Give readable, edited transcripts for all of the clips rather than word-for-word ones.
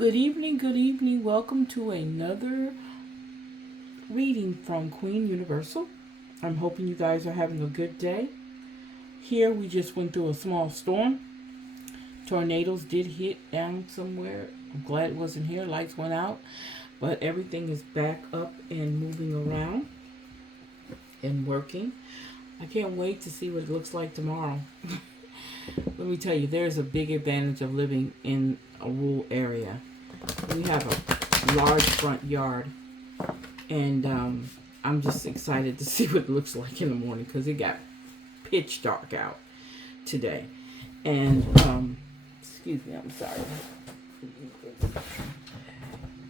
Good evening, good evening. Welcome to another reading from Queen Universal. I'm hoping you guys are having a good day. Here we just went through a small storm. Tornadoes did hit down somewhere. I'm glad it wasn't here. Lights went out. But everything is back up and moving around and working. I can't wait to see what it looks like tomorrow. Let me tell you, there's a big advantage of living in a rural area. We have a large front yard, and I'm just excited to see what it looks like in the morning because it got pitch dark out today. And excuse me, I'm sorry.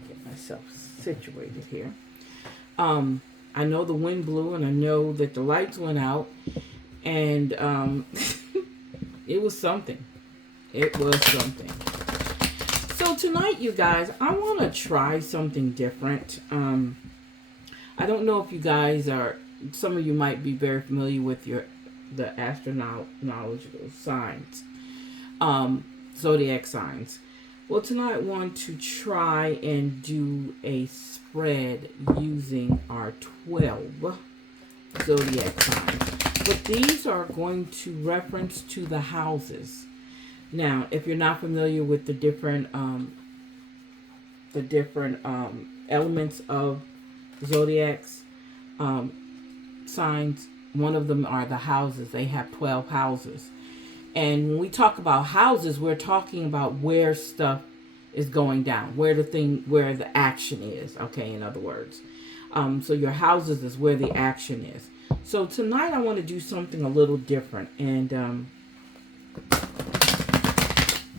Get myself situated here. I know the wind blew, and I know that the lights went out, and it was something. It was something. So tonight, you guys, I want to try something different. I don't know if you guys are. Some of you might be very familiar with the astrological signs, zodiac signs. Well, tonight I want to try and do a spread using our 12 zodiac signs. But these are going to reference to the houses. Now, if you're not familiar with the different elements of zodiacs signs, one of them are the houses. They have 12 houses. And when we talk about houses, we're talking about where stuff is going down, where the action is. Okay, in other words. So your houses is where the action is. So tonight I want to do something a little different. And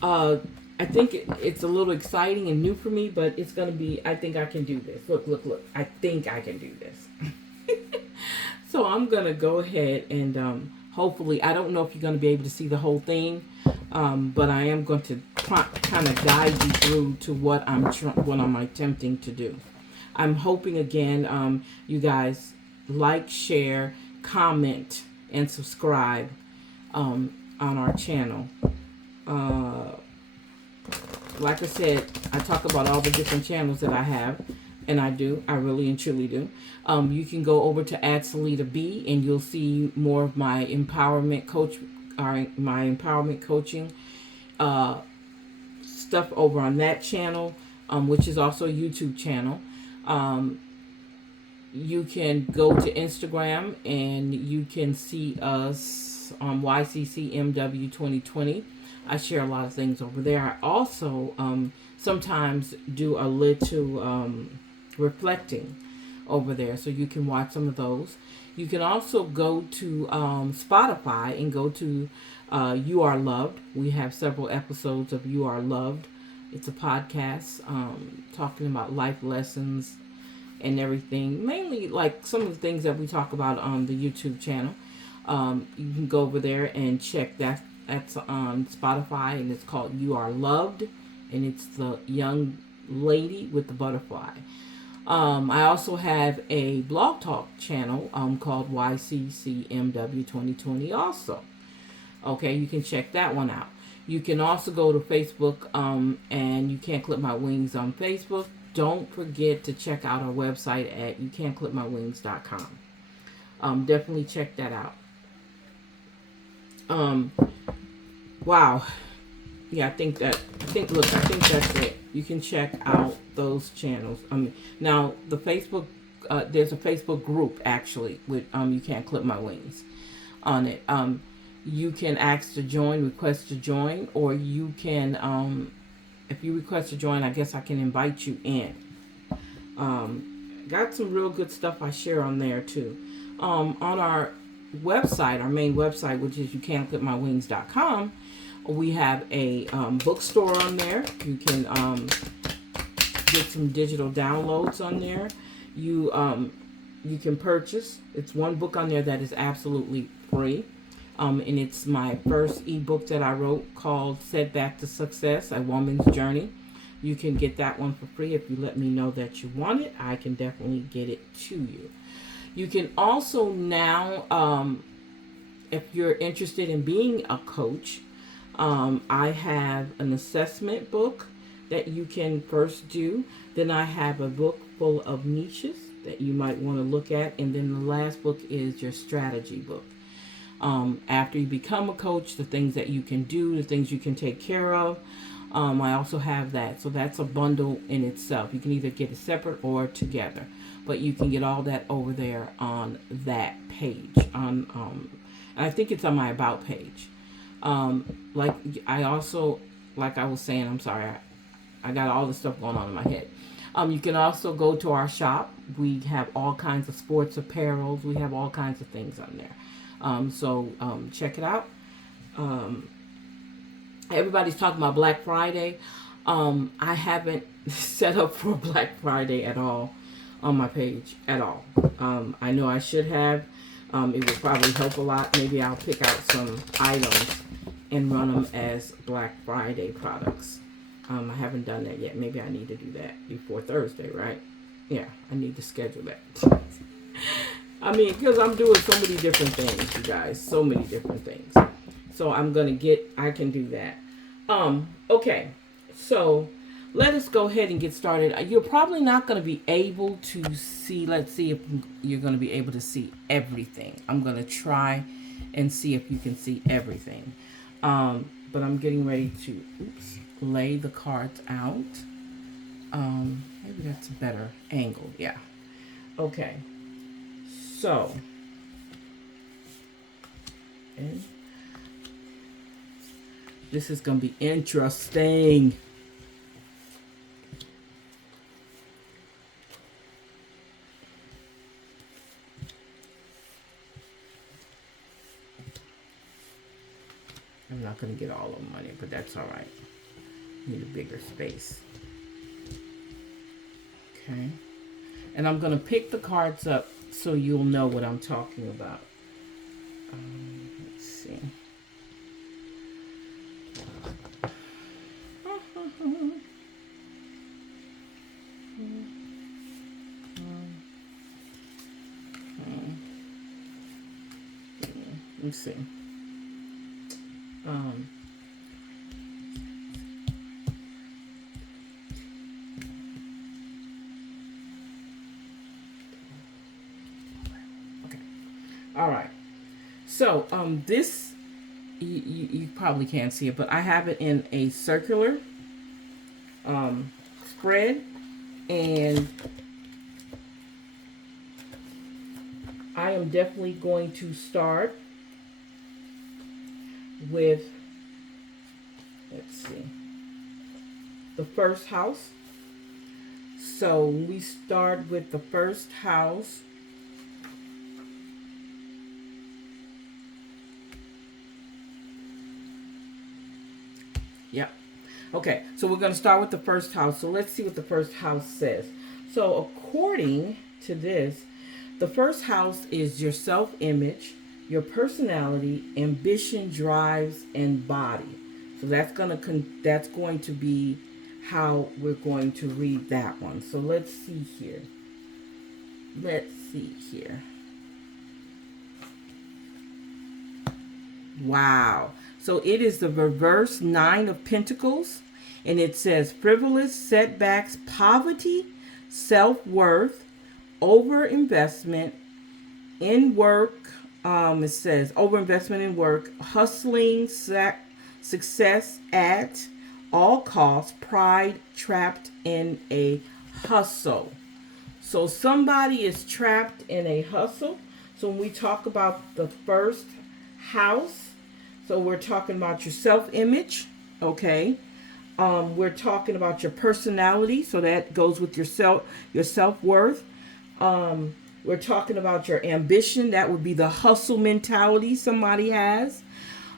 I think it's a little exciting and new for me, but it's going to be, I think I can do this. Look. I think I can do this. So I'm going to go ahead and hopefully, I don't know if you're going to be able to see the whole thing, but I am going to kind of guide you through to what I'm attempting to do. I'm hoping, again, you guys like, share, comment, and subscribe on our channel. Like I said, I talk about all the different channels that I have, and I really and truly do. You can go over to @SelitaB, and you'll see more of my empowerment coaching stuff over on that channel, which is also a YouTube channel. You can go to Instagram, and you can see us on YCCMW 2020. I share a lot of things over there. I also sometimes do a little reflecting over there, so you can watch some of those. You can also go to Spotify and go to You Are Loved. We have several episodes of You Are Loved. It's a podcast talking about life lessons and everything, mainly like some of the things that we talk about on the YouTube channel. You can go over there and check that. That's on Spotify, and it's called You Are Loved, and it's the young lady with the butterfly. I also have a blog talk channel called YCCMW 2020 also. Okay, you can check that one out. You can also go to Facebook, and You Can't Clip My Wings on Facebook. Don't forget to check out our website at youcan'tclipmywings.com. Definitely check that out. Wow. Yeah, I think that's it. You can check out those channels. Now the Facebook, there's a Facebook group actually with You Can't Clip My Wings on it. You can ask to join, request to join, or you can, if you request to join, I guess I can invite you in. Got some real good stuff I share on there too. On our website, our main website, which is youcan'tclipmywings.com, we have a bookstore on there. You can get some digital downloads on there. You can purchase. It's one book on there that is absolutely free. And it's my first ebook that I wrote called Setback to Success, A Woman's Journey. You can get that one for free. If you let me know that you want it, I can definitely get it to you. You can also now, if you're interested in being a coach, I have an assessment book that you can first do. Then I have a book full of niches that you might want to look at. And then the last book is your strategy book. After you become a coach, the things that you can do, the things you can take care of. I also have that. So that's a bundle in itself. You can either get it separate or together. But you can get all that over there on that page. I think it's on my About page. Like I was saying, I'm sorry, I got all this stuff going on in my head. You can also go to our shop. We have all kinds of sports apparels. We have all kinds of things on there. So check it out. Everybody's talking about Black Friday. I haven't set up for Black Friday at all on my page at all. I know I should have. It would probably help a lot. Maybe I'll pick out some items and run them as Black Friday products. I haven't done that yet. Maybe I need to do that before Thursday, right? Yeah, I need to schedule that. I mean, because I'm doing so many different things, you guys. So many different things. So I can do that. Okay. So let us go ahead and get started. You're probably not going to be able to see, let's see if you're going to be able to see everything. I'm going to try and see if you can see everything. But I'm getting ready to, lay the cards out. Maybe that's a better angle. Yeah. Okay. So, and this is going to be interesting. I'm not going to get all of the money, but that's all right. Need a bigger space. Okay. And I'm going to pick the cards up so you'll know what I'm talking about. Let's see. Let's see. All right. So this you probably can't see it, but I have it in a circular spread, and I am definitely going to start with, let's see, the first house. So we start with the first house. Yep. Okay, so we're going to start with the first house. So let's see what the first house says. So according to this, the first house is your self-image, your personality, ambition, drives, and body. So that's going to be how we're going to read that one. So let's see here. Wow. So it is the reverse 9 of Pentacles, and it says frivolous, setbacks, poverty, self-worth, overinvestment in work. It says overinvestment in work, hustling, success at all costs, pride, trapped in a hustle. So somebody is trapped in a hustle. So when we talk about the first house, so we're talking about your self-image, okay? We're talking about your personality, so that goes with your self-worth. We're talking about your ambition, that would be the hustle mentality somebody has.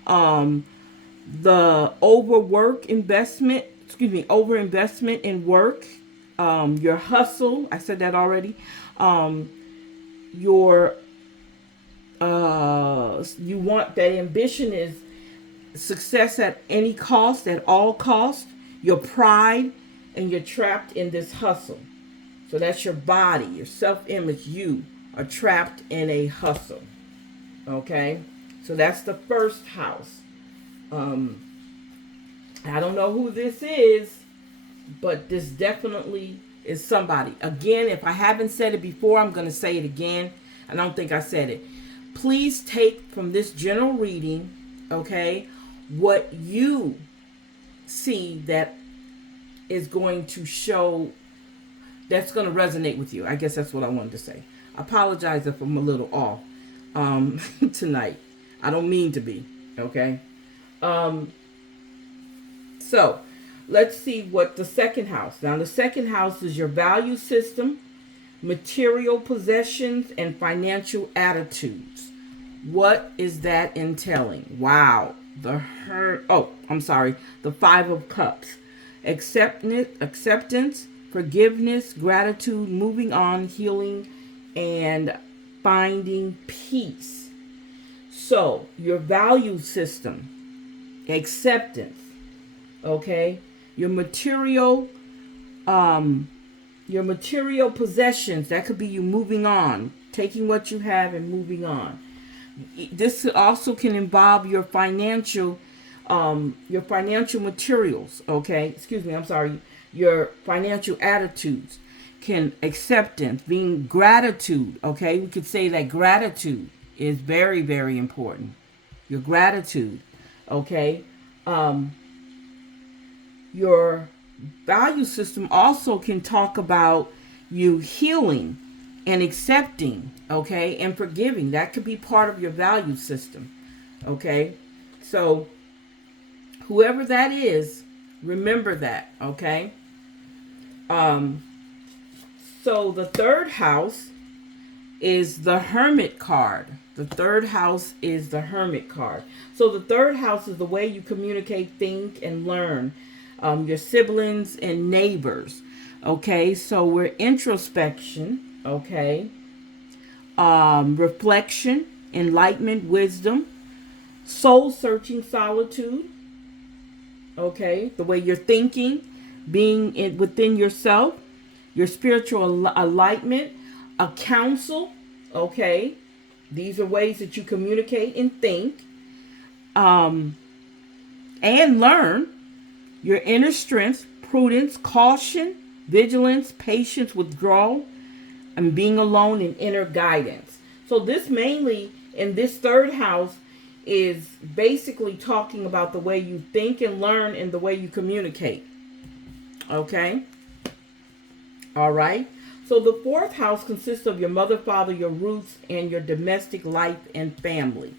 The overinvestment in work. Your hustle, I said that already. You want that ambition is success at any cost, at all cost. Your pride, and you're trapped in this hustle. So that's your body, your self-image. You are trapped in a hustle. Okay, so that's the first house. I don't know who this is, but this definitely is somebody. Again, if I haven't said it before, I'm going to say it again. I don't think I said it. Please take from this general reading, okay, what you see that is going to show, that's going to resonate with you. I guess that's what I wanted to say. I apologize if I'm a little off tonight. I don't mean to be, okay? So let's see what the second house. Now, the second house is your value system, material possessions, and financial attitudes. What is that entailing? Wow. The Five of Cups. Acceptance, forgiveness, gratitude, moving on, healing, and finding peace. So, your value system, acceptance, okay? Your material possessions, that could be you moving on, taking what you have and moving on. This also can involve your financial materials, okay? Your financial attitudes. Acceptance, being gratitude, okay? We could say that gratitude is very, very important. Your gratitude, okay? Your value system also can talk about you healing and accepting, okay, and forgiving. That could be part of your value system, okay? So whoever that is, remember that, okay? So the third house is the Hermit card. The third house is the Hermit card. So the third house is the way you communicate, think, and learn. Your siblings and neighbors. Okay, so we're introspection. Okay. Reflection, enlightenment, wisdom, soul searching, solitude. Okay, the way you're thinking, being within yourself, your spiritual enlightenment, a counsel. Okay, these are ways that you communicate and think, and learn. Your inner strength, prudence, caution, vigilance, patience, withdrawal, and being alone, and inner guidance. So this mainly in this third house is basically talking about the way you think and learn and the way you communicate. Okay? All right? So the fourth house consists of your mother, father, your roots, and your domestic life and family.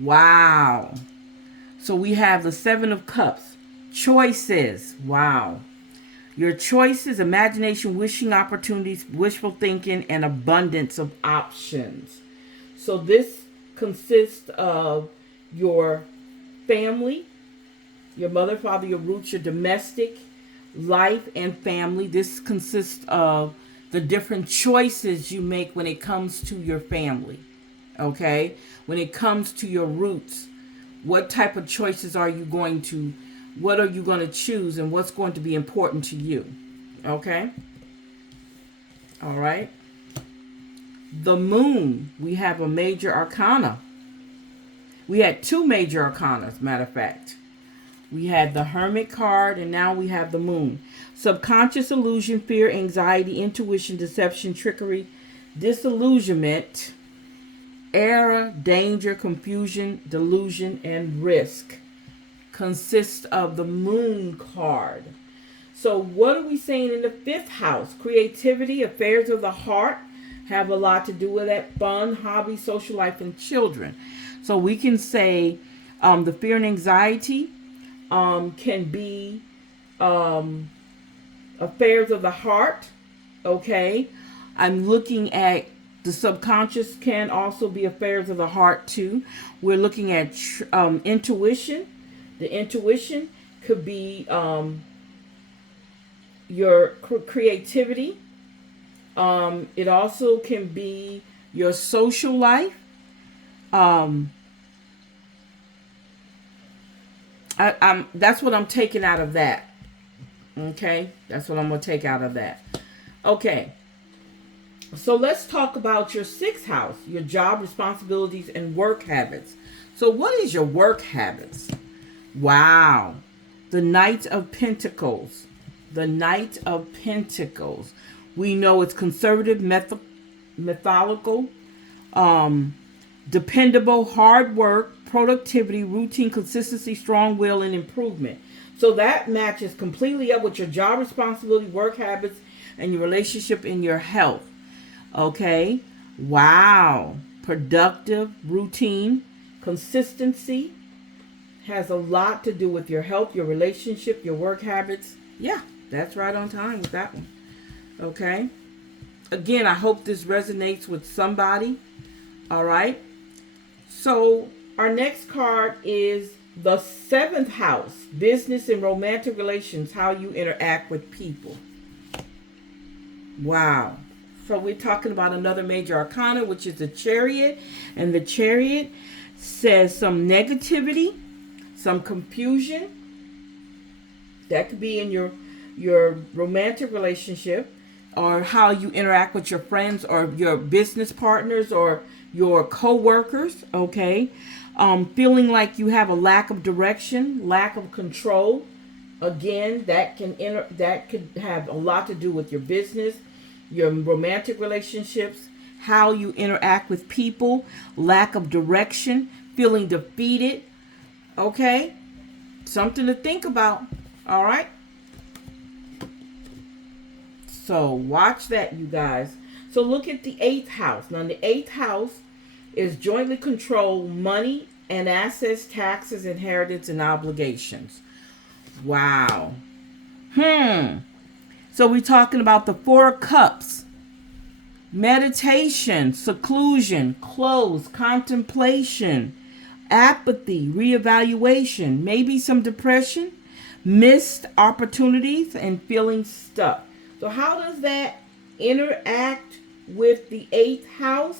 Wow. So we have the Seven of Cups. Choices. Wow. Your choices, imagination, wishing opportunities, wishful thinking, and abundance of options. So this consists of your family, your mother, father, your roots, your domestic life and family. This consists of the different choices you make when it comes to your family. Okay? When it comes to your roots, what type of choices are you going to what are you going to choose and what's going to be important to you? Okay? All right. The moon, we have a major arcana. We had two major arcana, as a matter of fact. We had the Hermit card, and now we have the moon. Subconscious illusion, fear, anxiety, intuition, deception, trickery, disillusionment, error, danger, confusion, delusion, and risk. Consists of the moon card. So what are we saying in the fifth house? Creativity, affairs of the heart have a lot to do with that. Fun, hobby, social life, and children. So we can say the fear and anxiety can be affairs of the heart. Okay. I'm looking at the subconscious can also be affairs of the heart too. We're looking at intuition. The intuition could be your creativity. It also can be your social life. That's what I'm taking out of that. Okay, that's what I'm going to take out of that. Okay, so let's talk about your sixth house, your job, responsibilities, and work habits. So what is your work habits? Wow. The Knight of Pentacles. The Knight of Pentacles. We know it's conservative, methodical, dependable, hard work, productivity, routine, consistency, strong will, and improvement. So that matches completely up with your job responsibility, work habits, and your relationship and your health. Okay? Wow. Productive, routine, consistency has a lot to do with your health, your relationship, your work habits. Yeah, that's right on time with that one. Okay? Again, I hope this resonates with somebody. All right? So, our next card is the 7th house, business and romantic relations, how you interact with people. Wow. So we're talking about another major arcana, which is the Chariot. And the Chariot says some negativity, some confusion. That could be in your romantic relationship, or how you interact with your friends or your business partners or your co-workers. Okay. Feeling like you have a lack of direction, lack of control. Again, that could have a lot to do with your business, your romantic relationships, how you interact with people, lack of direction, feeling defeated. Okay? Something to think about. All right? So watch that, you guys. So look at the 8th house. Now, the 8th house is jointly control money and assets, taxes, inheritance, and obligations. Wow. So we're talking about the 4 of Cups. Meditation, seclusion, close, contemplation, apathy, reevaluation, maybe some depression, missed opportunities, and feeling stuck. So how does that interact with the 8th house?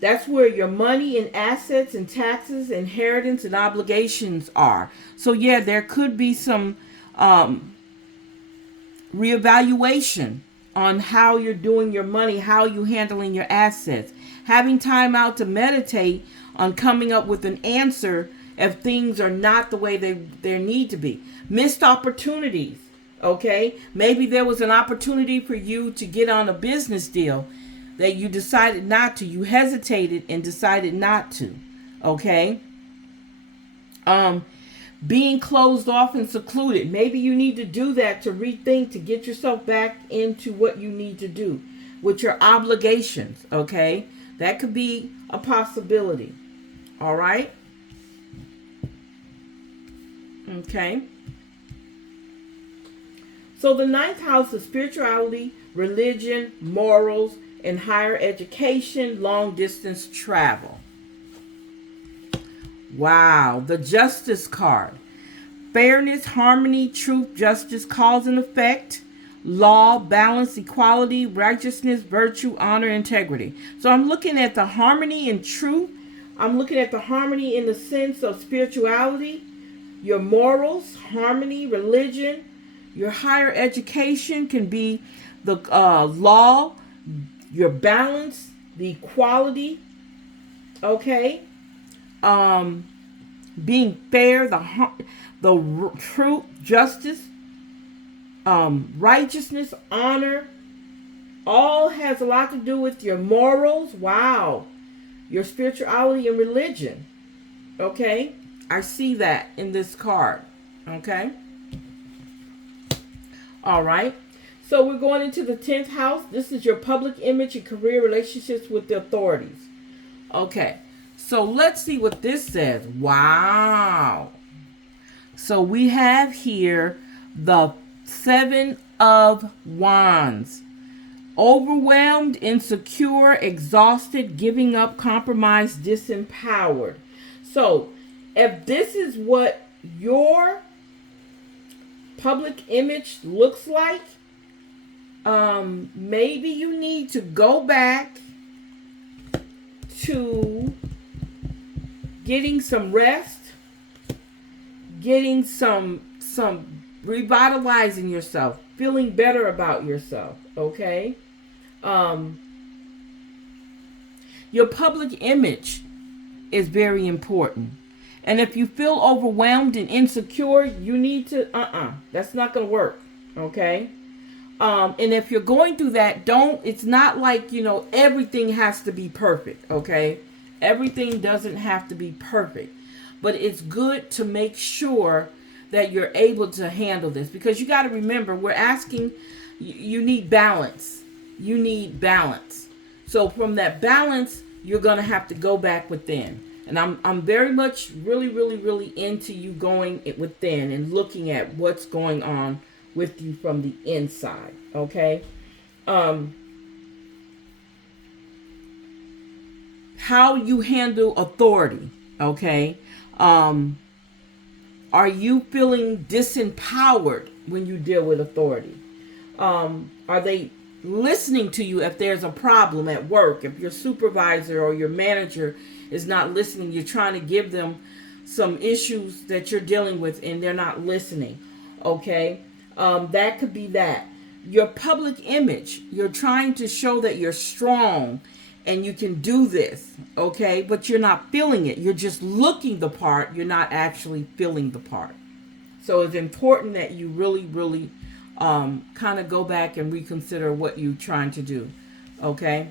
That's where your money and assets and taxes, inheritance, and obligations are. So yeah, there could be some reevaluation on how you're doing your money, how you're handling your assets. Having time out to meditate on coming up with an answer if things are not the way they need to be. Missed opportunities, okay? Maybe there was an opportunity for you to get on a business deal that you decided not to. You hesitated and decided not to, okay? Being closed off and secluded. Maybe you need to do that to rethink, to get yourself back into what you need to do with your obligations, okay? That could be a possibility, all right? Okay. So the 9th house is spirituality, religion, morals, and higher education, long distance travel. Wow, the Justice card. Fairness, harmony, truth, justice, cause and effect, law, balance, equality, righteousness, virtue, honor, integrity. So I'm looking at the harmony and truth. I'm looking at the harmony in the sense of spirituality, your morals, harmony, religion. Your higher education can be the law, your balance, the equality, okay? Being fair, the truth, justice, righteousness, honor, all has a lot to do with your morals. Wow. Your spirituality and religion. Okay? I see that in this card. Okay? All right. So we're going into the 10th house. This is your public image and career relationships with the authorities. Okay. So let's see what this says. Wow. So we have here the 7 of Wands. Overwhelmed, insecure, exhausted, giving up, compromised, disempowered. So if this is what your public image looks like, maybe you need to go back to getting some rest, getting some revitalizing yourself, feeling better about yourself, okay? Your public image is very important. And if you feel overwhelmed and insecure, you need to, that's not going to work. Okay. And if you're going through that, it's not like, everything has to be perfect. Okay. Everything doesn't have to be perfect, but it's good to make sure that you're able to handle this, because you got to remember, we're asking, you need balance. You need balance. So from that balance, you're going to have to go back within. And I'm very much really, really, really into you going within and looking at what's going on with you from the inside. Okay. How you handle authority. Okay. Are you feeling disempowered when you deal with authority? Are they listening to you if there's a problem at work? If your supervisor or your manager is not listening, you're trying to give them some issues that you're dealing with and they're not listening. Okay. That could be that. Your public image, you're trying to show that you're strong and you can do this, okay? But you're not feeling it. You're just looking the part. You're not actually feeling the part. So it's important that you really, really kind of go back and reconsider what you're trying to do, okay?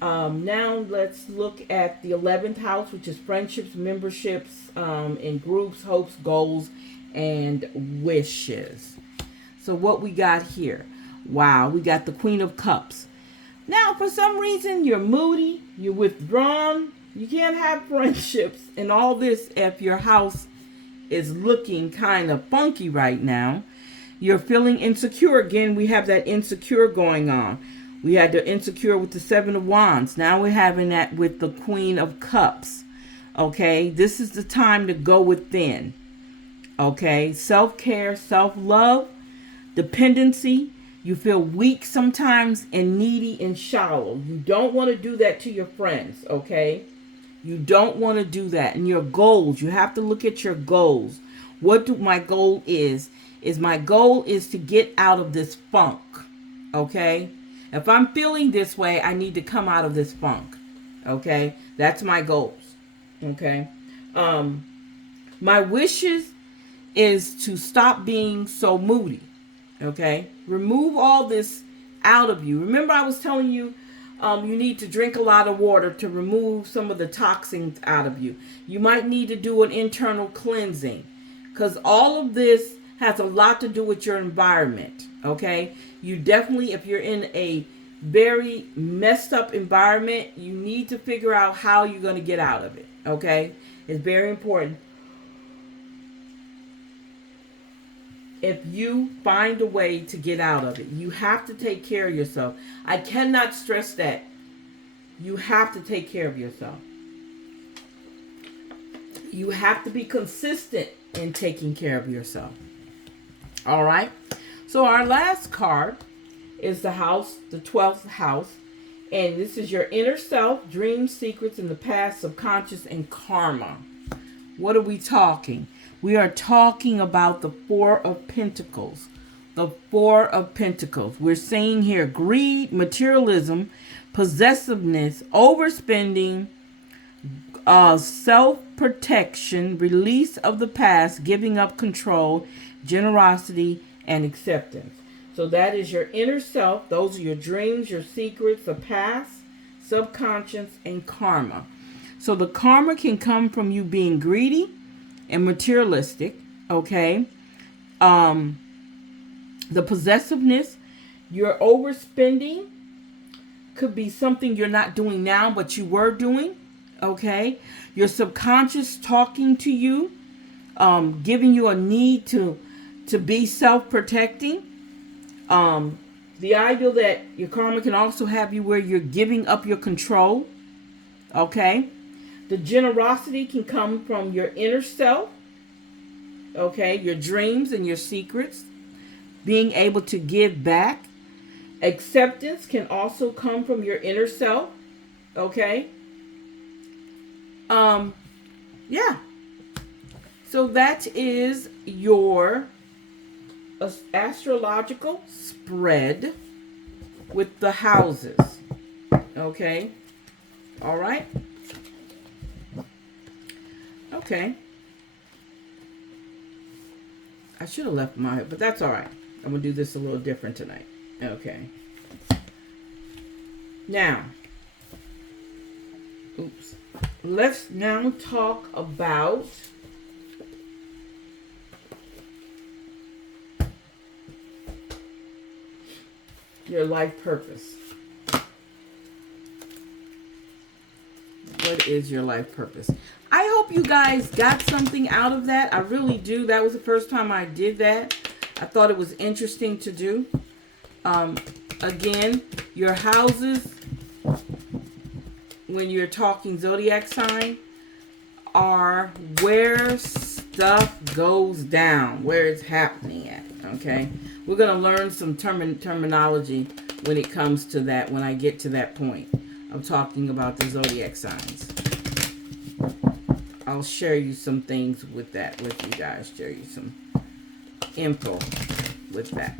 Now let's look at the 11th house, which is friendships, memberships in groups, hopes, goals, and wishes. So what we got here? Wow, we got the Queen of Cups. Now, for some reason, you're moody, you're withdrawn, you can't have friendships and all this if your house is looking kind of funky right now. You're feeling insecure. Again, we have that insecure going on. We had the insecure with the 7 of Wands. Now we're having that with the Queen of Cups. Okay, this is the time to go within. Okay, self-care, self-love, dependency. You feel weak sometimes and needy and shallow. You don't want to do that to your friends, okay? You don't want to do that. And your goals, you have to look at your goals. What my goal is my goal is to get out of this funk, okay? If I'm feeling this way, I need to come out of this funk, okay? That's my goals, okay? My wishes is to stop being so moody. Okay, remove all this out of you. Remember, I was telling you, you need to drink a lot of water to remove some of the toxins out of you. You might need to do an internal cleansing, because all of this has a lot to do with your environment. Okay, you definitely, if you're in a very messed up environment, you need to figure out how you're going to get out of it. Okay, it's very important. If you find a way to get out of it, you have to take care of yourself. I cannot stress that. You have to take care of yourself. You have to be consistent in taking care of yourself. All right. So our last card is the house, the 12th house. And this is your inner self, dreams, secrets in the past, subconscious, and karma. What are we talking? We are talking about the 4 of Pentacles. The 4 of Pentacles. We're saying here greed, materialism, possessiveness, overspending, self-protection, release of the past, giving up control, generosity, and acceptance. So that is your inner self. Those are your dreams, your secrets, the past, subconscious, and karma. So the karma can come from you being greedy and materialistic, okay? The possessiveness, your overspending could be something you're not doing now, but you were doing, okay? Your subconscious talking to you, giving you a need to be self-protecting. The ideal that your karma can also have you where you're giving up your control, okay? The generosity can come from your inner self, okay, your dreams and your secrets, being able to give back. Acceptance can also come from your inner self, okay. Yeah. So that is your astrological spread with the houses, okay. All right. Okay. I should have left my, but that's all right. I'm going to do this a little different tonight. Okay. Now, oops. Let's now talk about your life purpose. What is your life purpose? I hope you guys got something out of that. I really do. That was the first time I did that. I thought it was interesting to do. Again, your houses, when you're talking zodiac sign, are where stuff goes down, where it's happening at. Okay? We're going to learn some terminology when it comes to that, when I get to that point of talking about the zodiac signs. I'll share you some things with that with you guys, share you some info with that.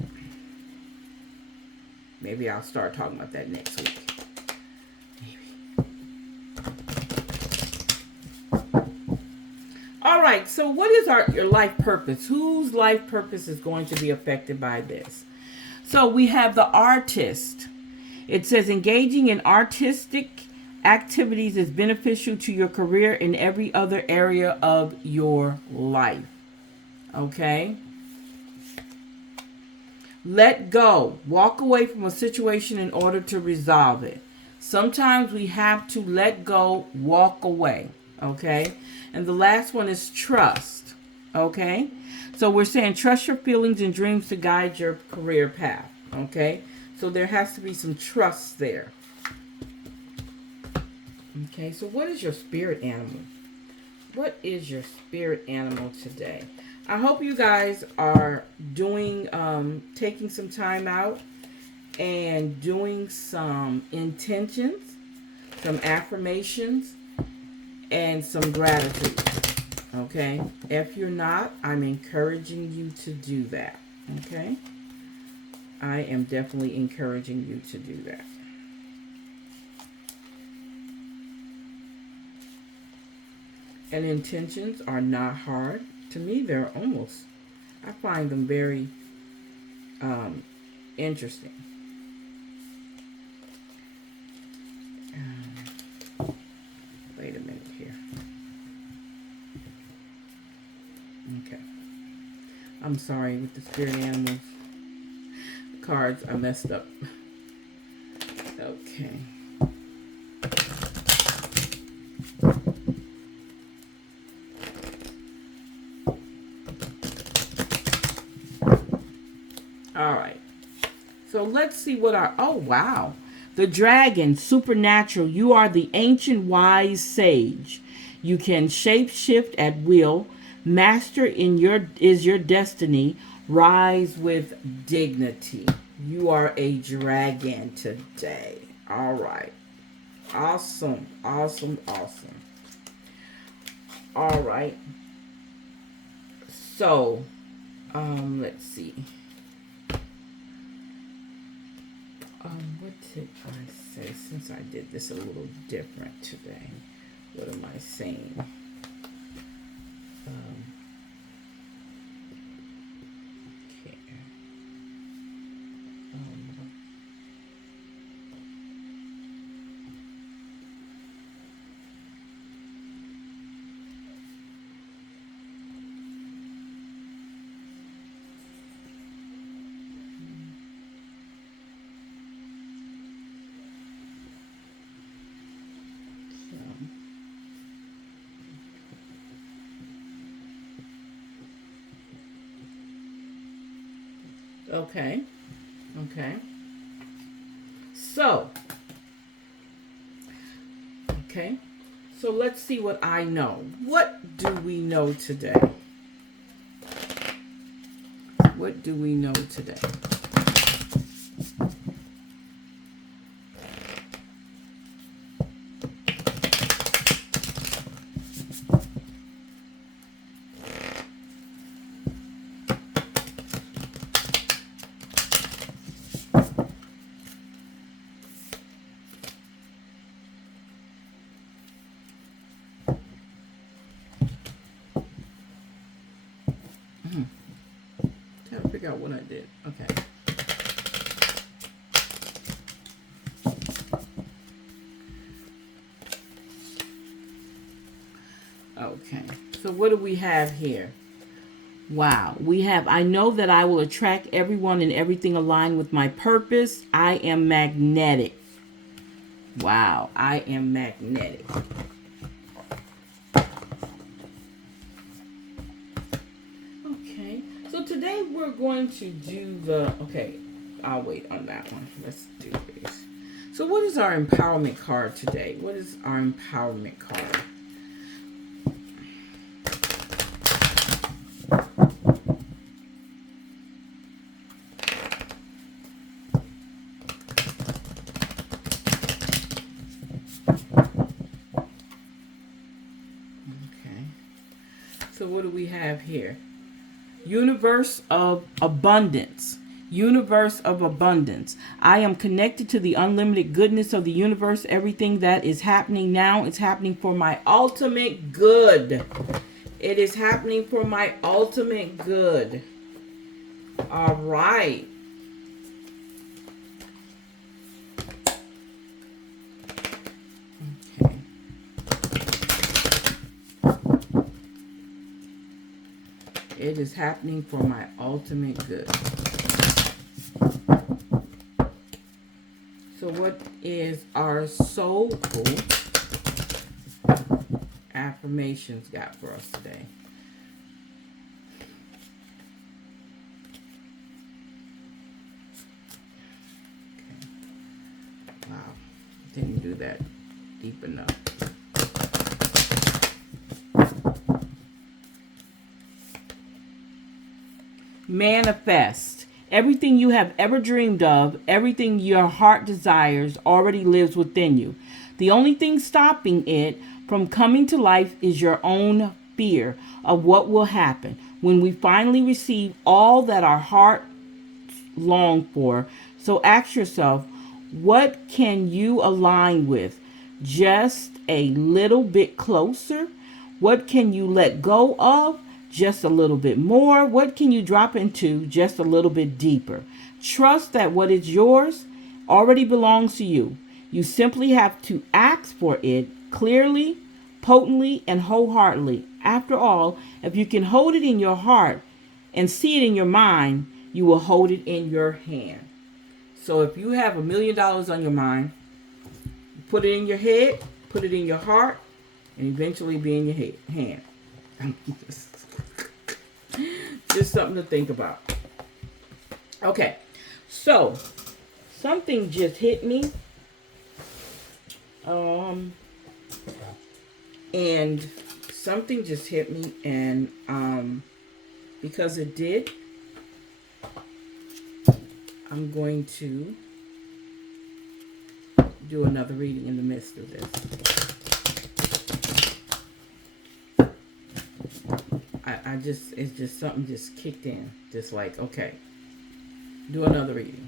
Maybe I'll start talking about that next week. All right, so what is your life purpose? Whose life purpose is going to be affected by this? So we have the artist. It says engaging in artistic activities is beneficial to your career in every other area of your life. Okay? Let go. Walk away from a situation in order to resolve it. Sometimes we have to let go, walk away. Okay? And the last one is trust. Okay? So we're saying trust your feelings and dreams to guide your career path. Okay? So there has to be some trust there. Okay, so what is your spirit animal? What is your spirit animal today? I hope you guys are doing, taking some time out and doing some intentions, some affirmations, and some gratitude. Okay? If you're not, I'm encouraging you to do that. Okay? I am definitely encouraging you to do that. And intentions are not hard. To me, they're almost, I find them very interesting. Wait a minute here. Okay. I'm sorry with the spirit animals. The cards, I messed up. Okay. All right. So let's see what our, oh wow. The dragon, supernatural. You are the ancient wise sage. You can shape shift at will. Master is your destiny. Rise with dignity. You are a dragon today. All right. Awesome. Awesome. Awesome. All right. So, let's see. What did I say? Since I did this a little different today, what am I saying? Okay. Okay. Okay. So, okay. So let's see what I know. What do we know today? What do we know today? trying to figure out what I did. Okay. Okay. So what do we have here? Wow. We have, I know that I will attract everyone and everything aligned with my purpose. I am magnetic. Wow. I am magnetic. Okay. So today we're going to do the, okay, I'll wait on that one. Let's do this. So what is our empowerment card today? What is our empowerment card? So what do we have here? Universe of abundance. Universe of abundance. I am connected to the unlimited goodness of the universe. Everything that is happening now is happening for my ultimate good. It is happening for my ultimate good. All right. It is happening for my ultimate good. So what is our soulful affirmations got for us today? Okay. Wow. Didn't do that deep enough. Manifest. Everything you have ever dreamed of, everything your heart desires already lives within you. The only thing stopping it from coming to life is your own fear of what will happen when we finally receive all that our heart long for. So ask yourself, what can you align with just a little bit closer? What can you let go of just a little bit more? What can you drop into just a little bit deeper? Trust that what is yours already belongs to you. You simply have to ask for it clearly, potently, and wholeheartedly. After all, if you can hold it in your heart and see it in your mind, you will hold it in your hand. So if you have $1 million on your mind, put it in your head, put it in your heart, and eventually be in your hand. Just something to think about. Okay, so something just hit me. And something just hit me, and because it did, I'm going to do another reading in the midst of this. It's just something just kicked in. Just like, okay, do another reading.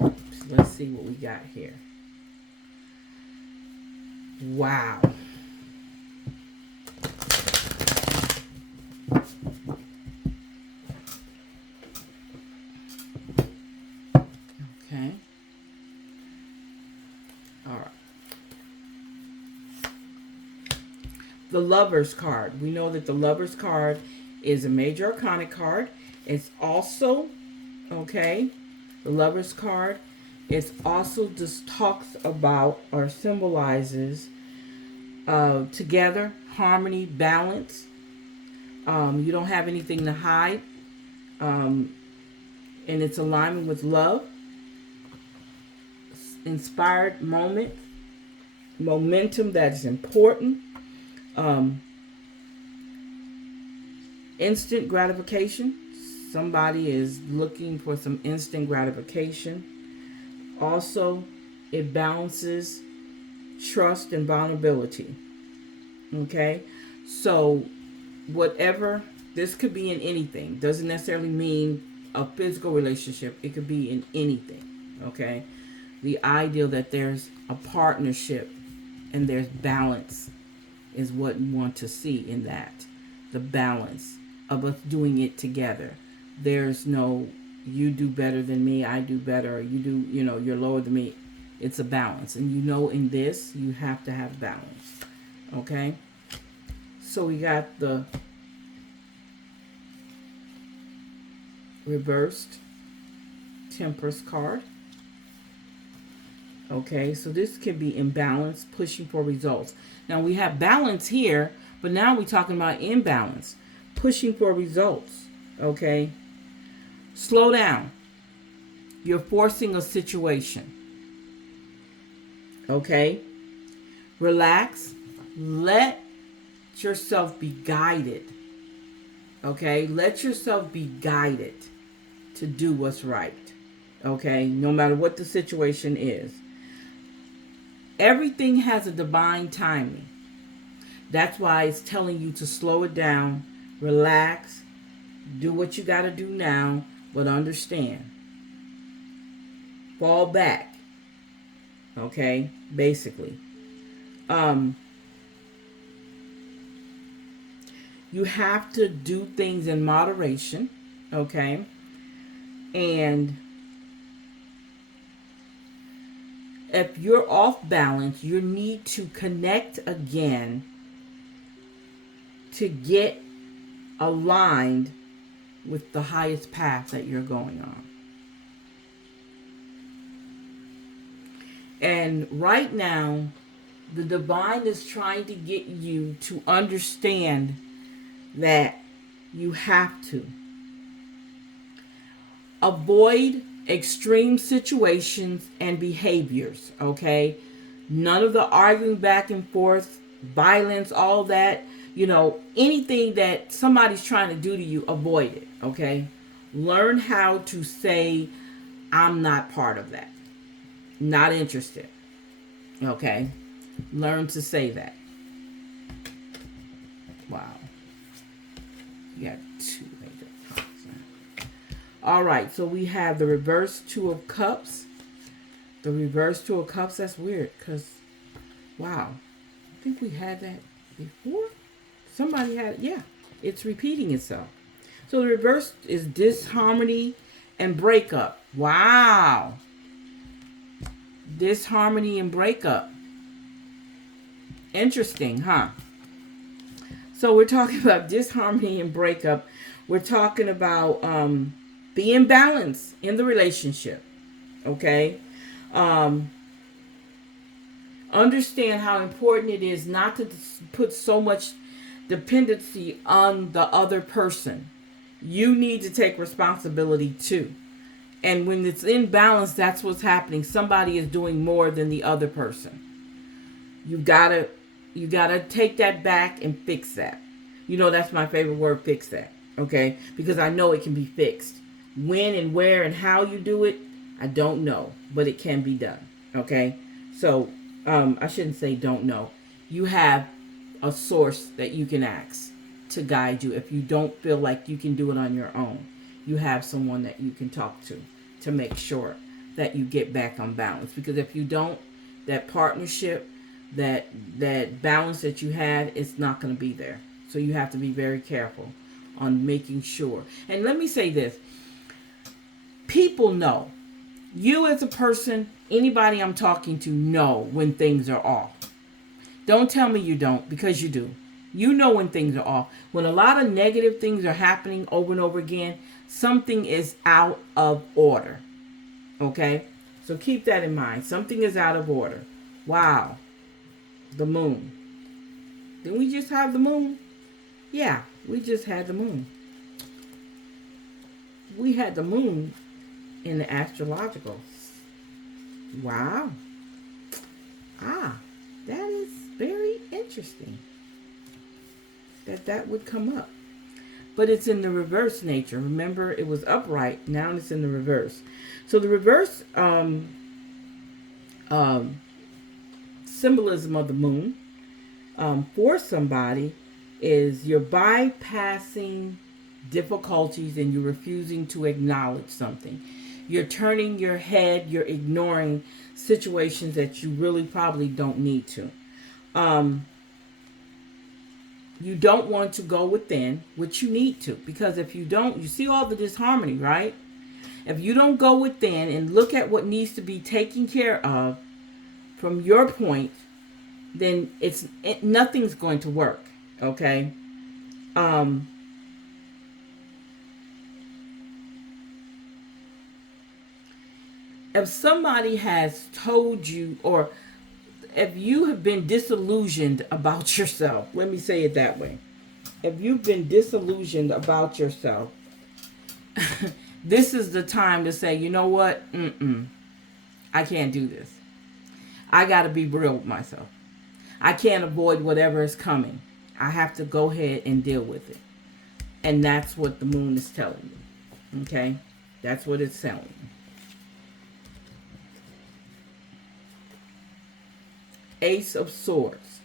So let's see what we got here. Wow. Okay. All right. The Lover's card. We know that the Lover's card is a major arcana card. It's also, okay, the Lover's card, it also just talks about or symbolizes together, harmony, balance. You don't have anything to hide. And it's alignment with love. Inspired moment. Momentum that is important. Instant gratification. Somebody is looking for some instant gratification. Also, it balances trust and vulnerability. Okay, so whatever, this could be in anything. Doesn't necessarily mean a physical relationship. It could be in anything. Okay, the ideal that there's a partnership and there's balance is what you want to see in that. The balance of us doing it together. There's no you do better than me, I do better, or you do, you're lower than me. It's a balance. And in this, you have to have balance. Okay? So we got the reversed Temperance card. Okay, so this could be imbalance, pushing for results. Now we have balance here, but now we're talking about imbalance, pushing for results. Okay, slow down. You're forcing a situation. Okay, relax. Let yourself be guided. Okay, let yourself be guided to do what's right. Okay, no matter what the situation is. Everything has a divine timing. That's why it's telling you to slow it down, relax, do what you got to do now, but understand. Fall back. Okay, basically. You have to do things in moderation. Okay, and if you're off balance, you need to connect again to get aligned with the highest path that you're going on. And right now, the divine is trying to get you to understand that you have to avoid extreme situations and behaviors, okay? None of the arguing back and forth, violence, all that, anything that somebody's trying to do to you, avoid it, okay? Learn how to say, I'm not part of that. Not interested, okay? Learn to say that. Wow. You got two. All right, so we have the reverse Two of Cups. The reverse Two of Cups, that's weird because, wow, I think we had that before. Somebody had it. Yeah, it's repeating itself. So the reverse is disharmony and breakup. Wow. Disharmony and breakup. Interesting, huh? So we're talking about disharmony and breakup. We're talking about being balanced in the relationship. Okay? Understand how important it is not to put so much dependency on the other person. You need to take responsibility too. And when it's in balance, that's what's happening. Somebody is doing more than the other person. You gotta take that back and fix that. That's my favorite word, fix that. Okay? Because I know it can be fixed. When and where and how you do it, I don't know. But it can be done. Okay? So, I shouldn't say don't know. You have a source that you can ask to guide you. If you don't feel like you can do it on your own, you have someone that you can talk to make sure that you get back on balance. Because if you don't, that partnership, that balance that you had, it's not going to be there. So you have to be very careful on making sure. And let me say this. People know. You as a person, anybody I'm talking to know when things are off. Don't tell me you don't, because you do. You know when things are off. When a lot of negative things are happening over and over again, something is out of order. Okay? So keep that in mind. Something is out of order. Wow. The moon. Didn't we just have the moon? Yeah, we just had the moon. We had the moon in the astrological. Wow. That is very interesting that would come up. But it's in the reverse nature. Remember, it was upright. Now it's in the reverse. So the reverse symbolism of the moon for somebody is you're bypassing difficulties and you're refusing to acknowledge something. You're turning your head, you're ignoring situations that you really probably don't need to. You don't want to go within, which you need to, because if you don't, you see all the disharmony, right? If you don't go within and look at what needs to be taken care of from your point, then nothing's going to work. Okay. If somebody has told you, or if you have been disillusioned about yourself, let me say it that way. If you've been disillusioned about yourself, this is the time to say, you know what? I can't do this. I got to be real with myself. I can't avoid whatever is coming. I have to go ahead and deal with it. And that's what the moon is telling you. Okay? That's what it's telling you. Ace of Swords.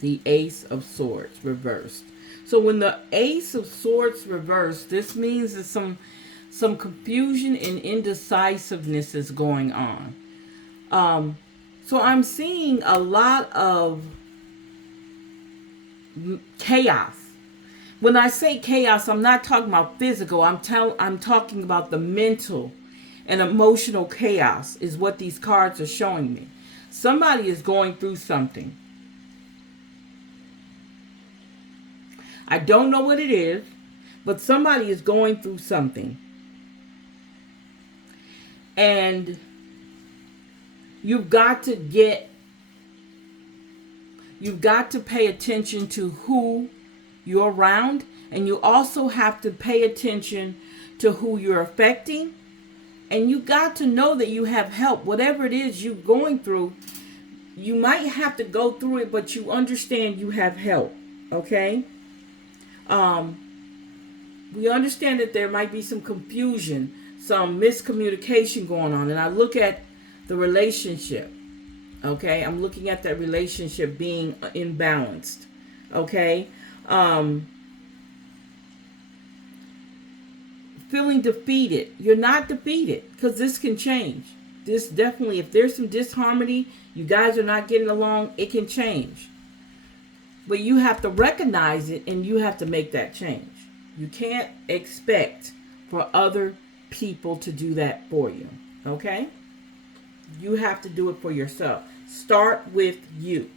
The Ace of Swords reversed. So when the Ace of Swords reversed, this means that some confusion and indecisiveness is going on. So I'm seeing a lot of chaos. When I say chaos, I'm not talking about physical. I'm talking about the mental and emotional chaos is what these cards are showing me. Somebody is going through something. I don't know what it is, but somebody is going through something. And you've got to pay attention to who you're around, and you also have to pay attention to who you're affecting. And you got to know that you have help. Whatever it is you're going through, you might have to go through it, but you understand you have help. Okay? We understand that there might be some confusion, some miscommunication going on. And I look at the relationship. Okay? I'm looking at that relationship being imbalanced. Okay? Feeling defeated. You're not defeated, because this can change. This definitely, if there's some disharmony, you guys are not getting along, it can change. But you have to recognize it, and you have to make that change. You can't expect for other people to do that for you. Okay? You have to do it for yourself. Start with you.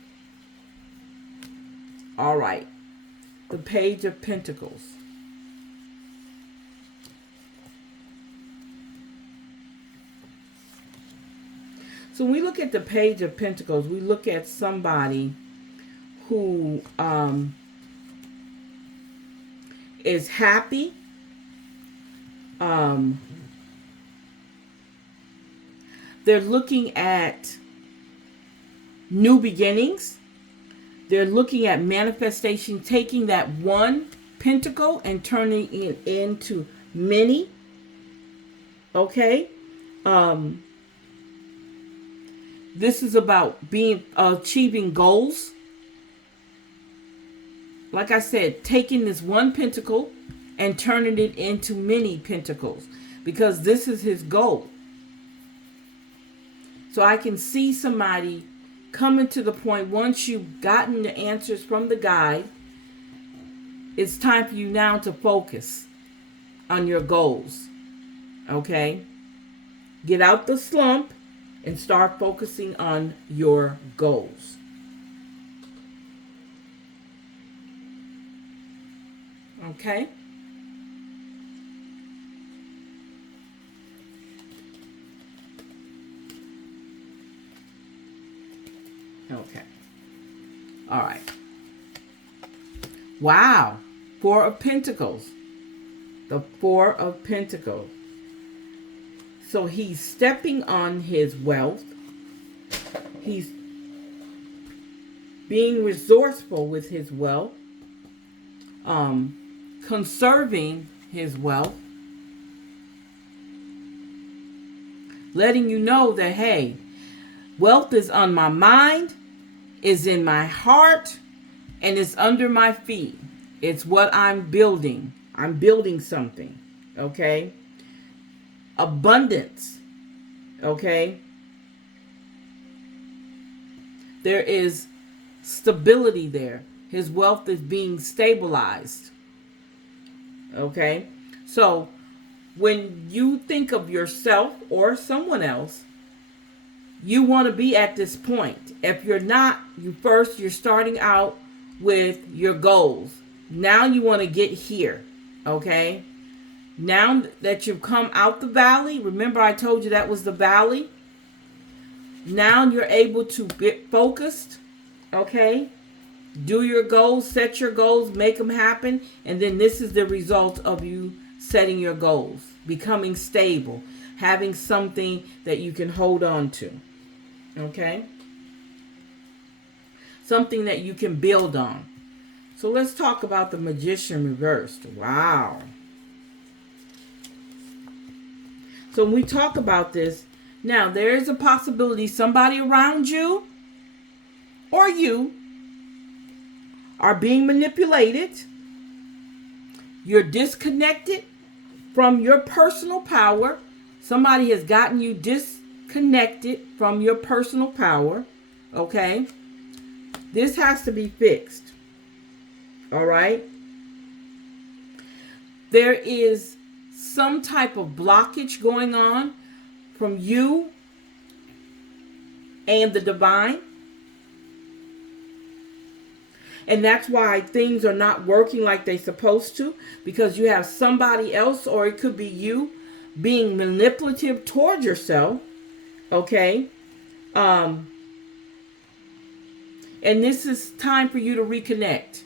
All right. The Page of Pentacles. So when we look at the Page of Pentacles, we look at somebody who is happy. They're looking at new beginnings. They're looking at manifestation, taking that one pentacle and turning it into many. Okay? This is about achieving goals. Like I said, taking this one pentacle and turning it into many pentacles, because this is his goal. So I can see somebody coming to the point, once you've gotten the answers from the guide, it's time for you now to focus on your goals. Okay? Get out the slump and start focusing on your goals. Okay? Okay. All right. Wow. Four of Pentacles. The Four of Pentacles. So he's stepping on his wealth. He's being resourceful with his wealth. Conserving his wealth. Letting you know that, hey, wealth is on my mind, is in my heart, and it's under my feet. It's what I'm building. I'm building something. Okay? Abundance. Okay? There is stability there. His wealth is being stabilized. Okay? So, when you think of yourself or someone else, you want to be at this point. If you're not, you're starting out with your goals. Now you want to get here. Okay? Now that you've come out the valley, remember I told you that was the valley. Now you're able to get focused. Okay? Do your goals, set your goals, make them happen. And then this is the result of you setting your goals, becoming stable, having something that you can hold on to. Okay? Something that you can build on. So let's talk about the Magician reversed. Wow. So when we talk about this, now there is a possibility somebody around you or you are being manipulated. You're disconnected from your personal power. Somebody has gotten you disconnected from your personal power. Okay? This has to be fixed. All right? There is some type of blockage going on from you and the divine. And that's why things are not working like they're supposed to, because you have somebody else, or it could be you being manipulative toward yourself. Okay? And this is time for you to reconnect.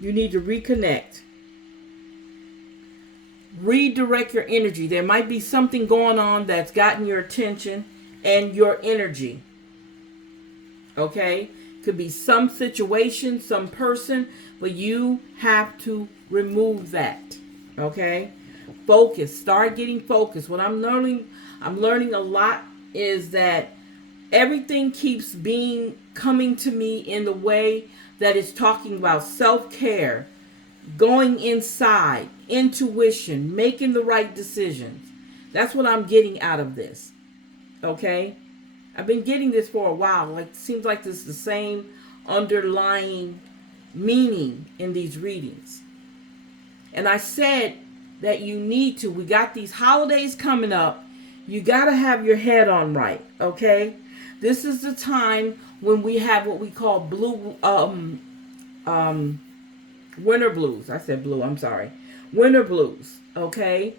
You need to reconnect. Redirect your energy. There might be something going on that's gotten your attention and your energy. Okay? Could be some situation, some person, but you have to remove that. Okay? Focus. Start getting focused. What I'm learning a lot is that everything keeps coming to me in the way that it's talking about self-care, going inside, intuition, making the right decisions. That's what I'm getting out of this. Okay? I've been getting this for a while. Like, it seems like this is the same underlying meaning in these readings. And I said that we got these holidays coming up. You got to have your head on right, okay? This is the time when we have what we call winter blues. I said blue, I'm sorry. Winter blues, okay?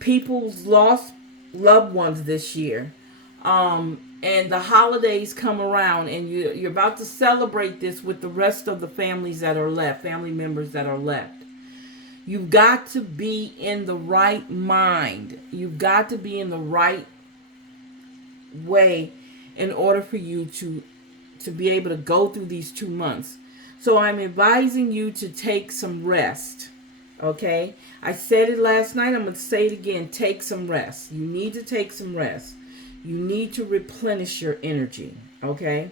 People's lost loved ones this year. And the holidays come around, and you're about to celebrate this with the rest of the families that are left, family members that are left. You've got to be in the right mind. You've got to be in the right way in order for you to be able to go through these 2 months. So I'm advising you to take some rest. Okay? I said it last night. I'm going to say it again. Take some rest. You need to take some rest. You need to replenish your energy, okay?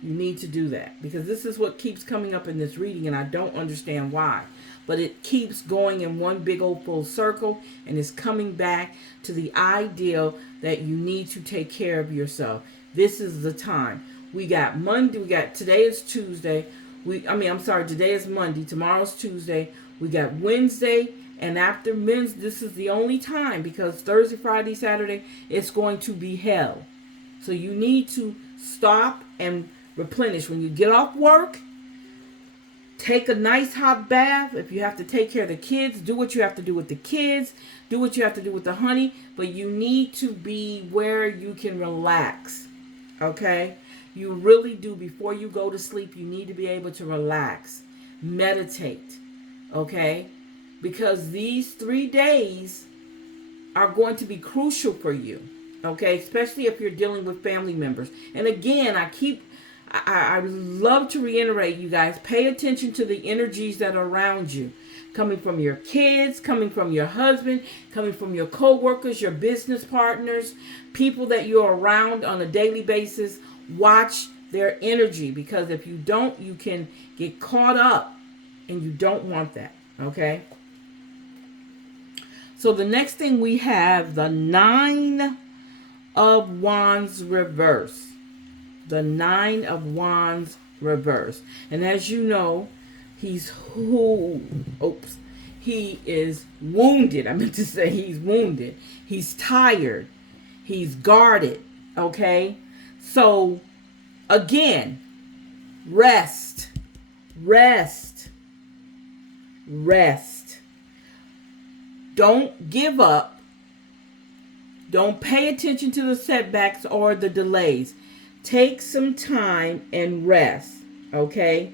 You need to do that, because this is what keeps coming up in this reading, and I don't understand why. But it keeps going in one big old full circle, and it's coming back to the idea that you need to take care of yourself. This is the time. We got Monday. Today is Tuesday. Today is Monday. Tomorrow's Tuesday. We got Wednesday. And after this is the only time, because Thursday, Friday, Saturday, it's going to be hell. So you need to stop and replenish. When you get off work, take a nice hot bath. If you have to take care of the kids, do what you have to do with the kids. Do what you have to do with the honey. But you need to be where you can relax. Okay? You really do. Before you go to sleep, you need to be able to relax. Meditate. Okay? Because these 3 days are going to be crucial for you, okay? Especially if you're dealing with family members. And again, I love to reiterate, you guys, pay attention to the energies that are around you. Coming from your kids, coming from your husband, coming from your co-workers, your business partners, people that you're around on a daily basis. Watch their energy, because if you don't, you can get caught up, and you don't want that, okay? So the next thing we have, the 9 of Wands reverse. The 9 of Wands reversed. And as you know, he's who oops. He is wounded. I meant to say he's wounded. He's tired. He's guarded. Okay? So again, rest. Rest. Rest. Don't give up. Don't pay attention to the setbacks or the delays. Take some time and rest, okay?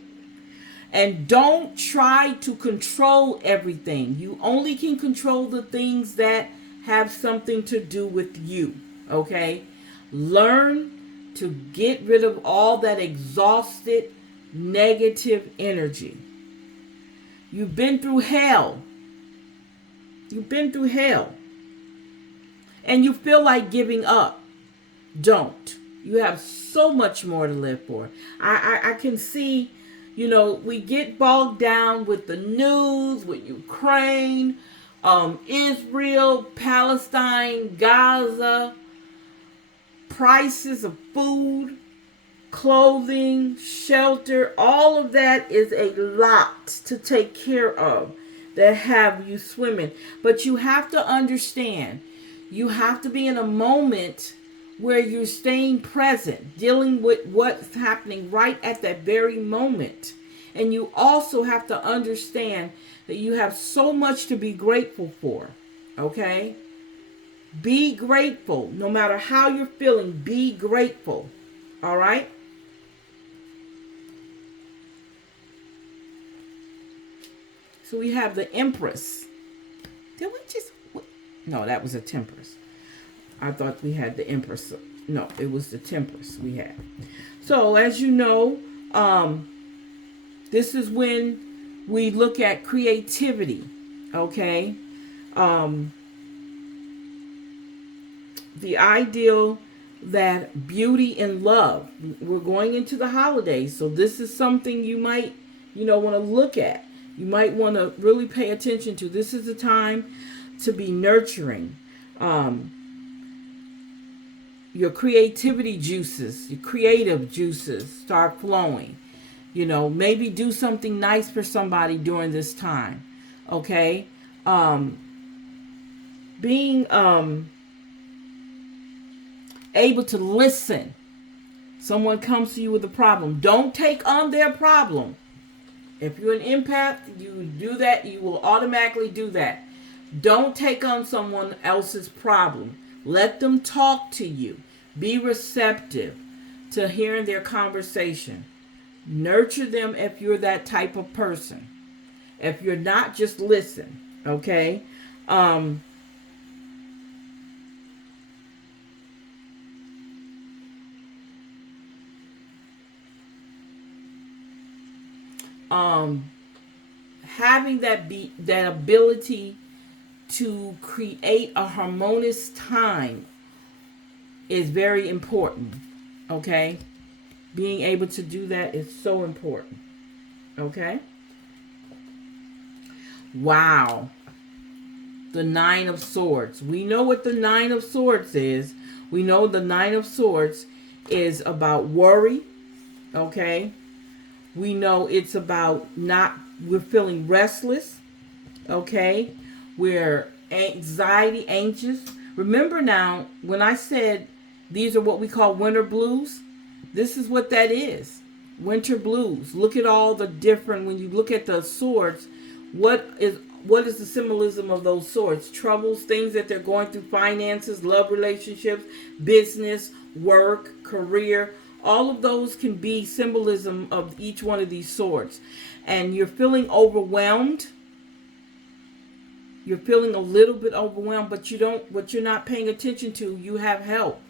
And don't try to control everything. You only can control the things that have something to do with you, okay? Learn to get rid of all that exhausted, negative energy. You've been through hell. You've been through hell. And you feel like giving up. Don't. You have so much more to live for. I can see, we get bogged down with the news, with Ukraine, Israel, Palestine, Gaza, prices of food, clothing, shelter. All of that is a lot to take care of that have you swimming. But you have to understand, you have to be in a moment where you're staying present, dealing with what's happening right at that very moment. And you also have to understand that you have so much to be grateful for, okay? Be grateful. No matter how you're feeling, be grateful, all right? So we have the Empress. Did we just... No, that was a Temperance. I thought we had the Empress. No, it was the Temperance we had. So as you know, this is when we look at creativity, okay? The ideal that beauty and love. We're going into the holidays, so this is something you might, want to look at. You might want to really pay attention to. This is the time to be nurturing. Your creativity juices, your creative juices start flowing. Maybe do something nice for somebody during this time. Okay? Being able to listen. Someone comes to you with a problem. Don't take on their problem. If you're an empath, you do that, you will automatically do that. Don't take on someone else's problem. Let them talk to you. Be receptive to hearing their conversation. Nurture them if you're that type of person. If you're not, just listen. Okay? Having that ability to create a harmonious time is very important. Okay? Being able to do that is so important. Okay? Wow. The Nine of Swords. We know what the Nine of Swords is. We know the Nine of Swords is about worry. Okay? We know it's about we're feeling restless. Okay? We're anxious. Remember now, when I said these are what we call winter blues, this is what that is. Winter blues. Look at all the different, when you look at the swords, what is the symbolism of those swords? Troubles, things that they're going through, finances, love relationships, business, work, career. All of those can be symbolism of each one of these swords. And you're feeling overwhelmed. You're feeling a little bit overwhelmed, but what you're not paying attention to, you have help.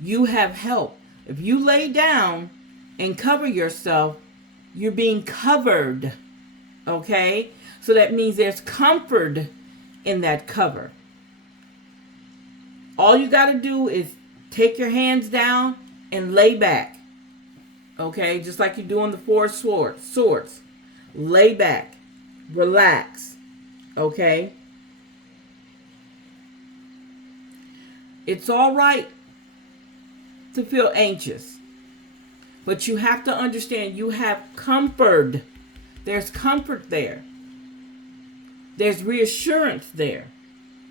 You have help. If you lay down and cover yourself, you're being covered. Okay? So that means there's comfort in that cover. All you got to do is take your hands down and lay back. Okay? Just like you do on the four swords. Lay back. Relax. Okay? It's all right to feel anxious. But you have to understand you have comfort. There's comfort there. There's reassurance there.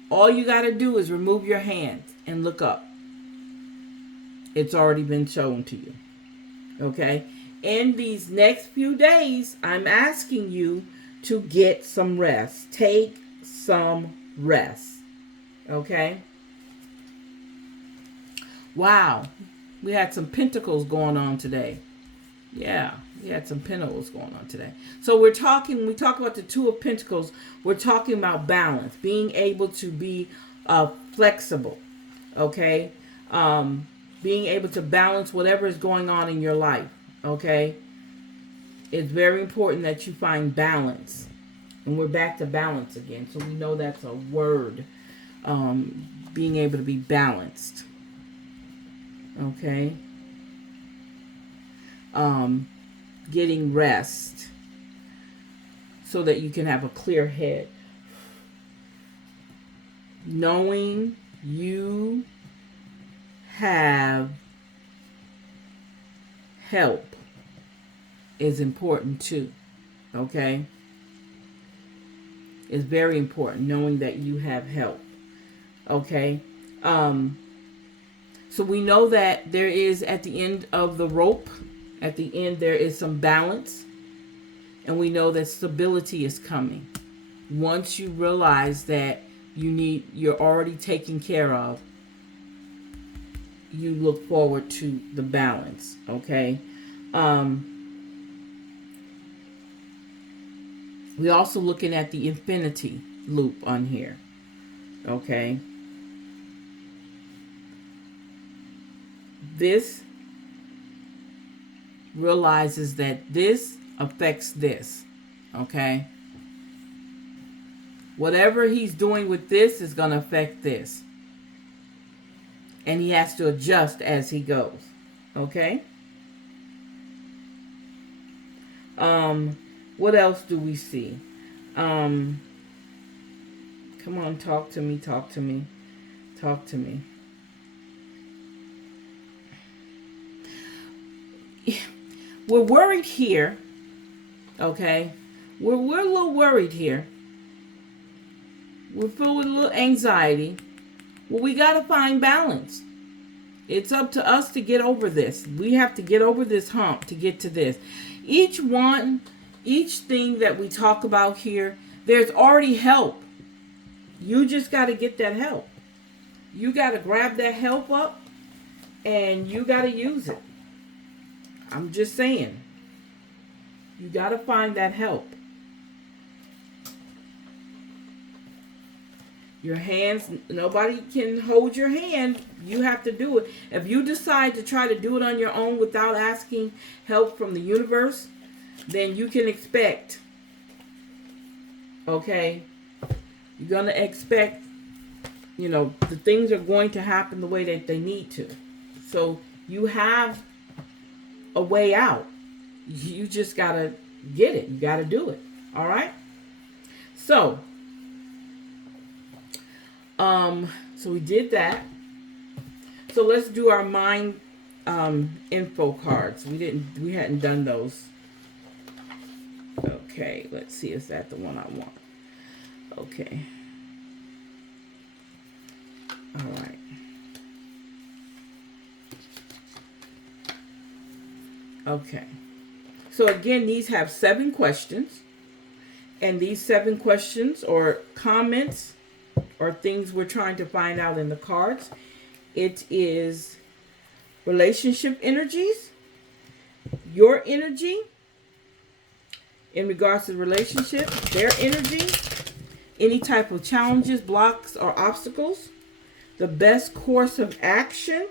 All you got to do is remove your hands and look up. It's already been shown to you. Okay? In these next few days, I'm asking you to get some rest. Take some rest. Okay? Wow. We had some pentacles going on today. Yeah, we had some pentacles going on today. So when we talk about the Two of Pentacles, we're talking about balance, being able to be flexible, okay? Being able to balance whatever is going on in your life, okay? It's very important that you find balance. And we're back to balance again, so we know that's a word, being able to be balanced, okay? Getting rest so that you can have a clear head. Knowing you have help is important too. Okay? It's very important knowing that you have help. Okay? So we know that there is, at the end of the rope, at the end, there is some balance, and we know that stability is coming. Once you realize that you're already taken care of, you look forward to the balance, okay? We're also looking at the infinity loop on here, okay? This realizes that this affects this, okay? Whatever he's doing with this is going to affect this. And he has to adjust as he goes, okay? What else do we see? Come on, talk to me, talk to me, talk to me. We're worried here, okay? We're a little worried here. We're filled with a little anxiety. Well, we got to find balance. It's up to us to get over this. We have to get over this hump to get to this. Each thing that we talk about here, there's already help. You just got to get that help. You got to grab that help up and you got to use it. I'm just saying. You got to find that help. Your hands, nobody can hold your hand. You have to do it. If you decide to try to do it on your own without asking help from the universe, then you can expect, okay, you're going to expect, the things are going to happen the way that they need to. So you have a way out. You just got to get it. You got to do it. All right? So we did that. So let's do our mind info cards. We hadn't done those. Okay, let's see, is that the one I want? Okay. All right. Okay. So again, these have 7 questions. And these 7 questions or comments or things we're trying to find out in the cards. It is relationship energies, your energy in regards to the relationship, their energy, any type of challenges, blocks, or obstacles, the best course of action,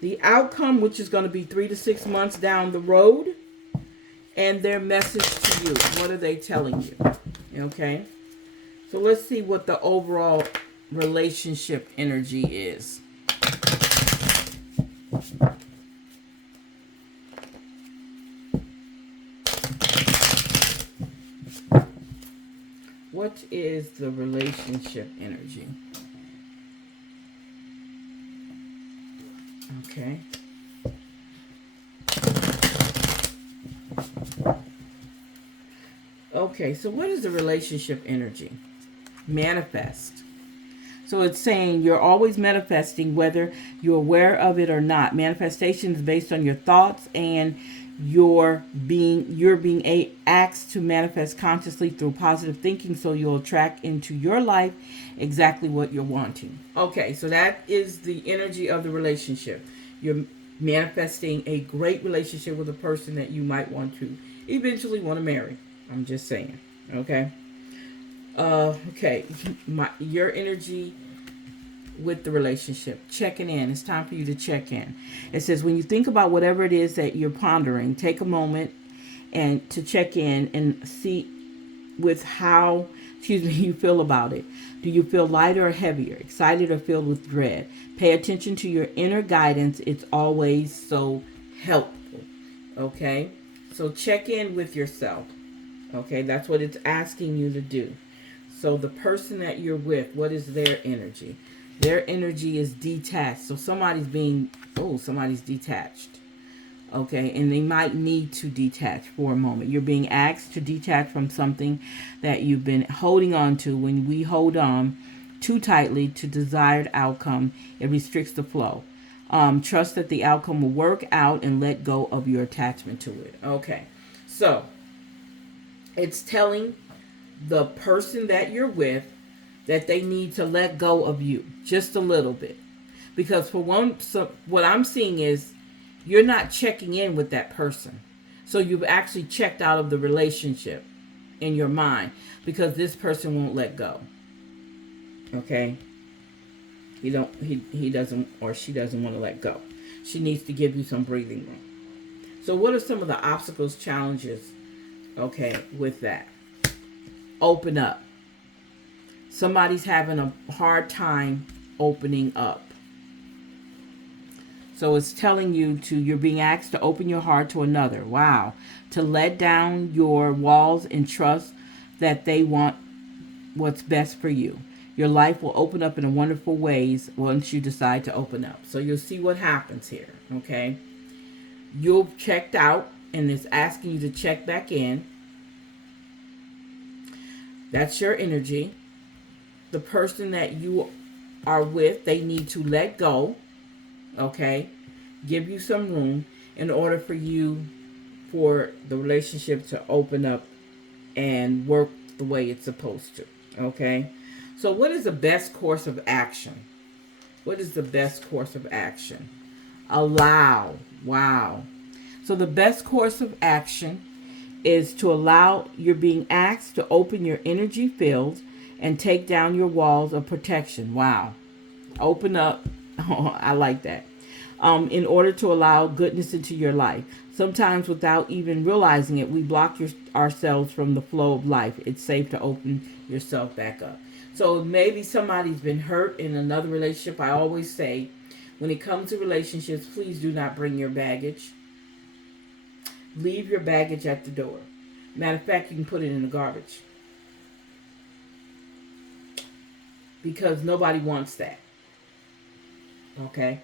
the outcome, which is going to be 3 to 6 months down the road, and their message to you. What are they telling you? Okay. So let's see what the overall relationship energy is. What is the relationship energy? Okay. Okay, so what is the relationship energy? Manifest. So it's saying you're always manifesting whether you're aware of it or not. Manifestation is based on your thoughts, and you're being asked to manifest consciously through positive thinking, so you'll attract into your life exactly what you're wanting. Okay, so that is the energy of the relationship. You're manifesting a great relationship with a person that you might want to eventually want to marry. I'm just saying. Okay. Okay. Your energy with the relationship. Checking in. It's time for you to check in. It says when you think about whatever it is that you're pondering, take a moment and to check in and see with how, you feel about it. Do you feel lighter or heavier, excited or filled with dread? Pay attention to your inner guidance. It's always so helpful. Okay? So check in with yourself. Okay? That's what it's asking you to do. So the person that you're with, what is their energy? Their energy is detached. So somebody's detached. Okay, and they might need to detach for a moment. You're being asked to detach from something that you've been holding on to. When we hold on too tightly to desired outcome, it restricts the flow. Trust that the outcome will work out and let go of your attachment to it. Okay, so it's telling the person that you're with that they need to let go of you just a little bit. Because for one, so what I'm seeing is you're not checking in with that person. So you've actually checked out of the relationship in your mind because this person won't let go. Okay? He doesn't, or she doesn't want to let go. She needs to give you some breathing room. So what are some of the obstacles, challenges, okay, with that? Open up. Somebody's having a hard time opening up. So it's telling you're being asked to open your heart to another. Wow. To let down your walls and trust that they want what's best for you. Your life will open up in wonderful ways once you decide to open up. So you'll see what happens here. Okay. You've checked out and it's asking you to check back in. That's your energy. The person that you are with, they need to let go. Okay, give you some room in order for the relationship to open up and work the way it's supposed to. Okay, so what is the best course of action? What is the best course of action? Allow. Wow. So the best course of action is to allow. You're being asked to open your energy fields and take down your walls of protection. Wow. Open up. Oh, I like that. In order to allow goodness into your life. Sometimes without even realizing it, we block ourselves from the flow of life. It's safe to open yourself back up. So maybe somebody's been hurt in another relationship. I always say, when it comes to relationships, please do not bring your baggage. Leave your baggage at the door. Matter of fact, you can put it in the garbage. Because nobody wants that. Okay?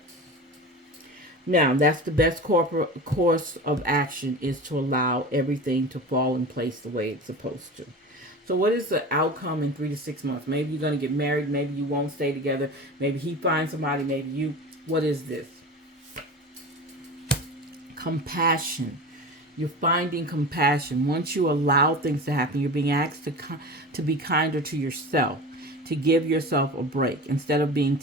Now, that's the best course of action, is to allow everything to fall in place the way it's supposed to. So what is the outcome in 3 to 6 months? Maybe you're going to get married. Maybe you won't stay together. Maybe he finds somebody. Maybe you. What is this? Compassion. You're finding compassion. Once you allow things to happen, you're being asked to be kinder to yourself, to give yourself a break. Instead of being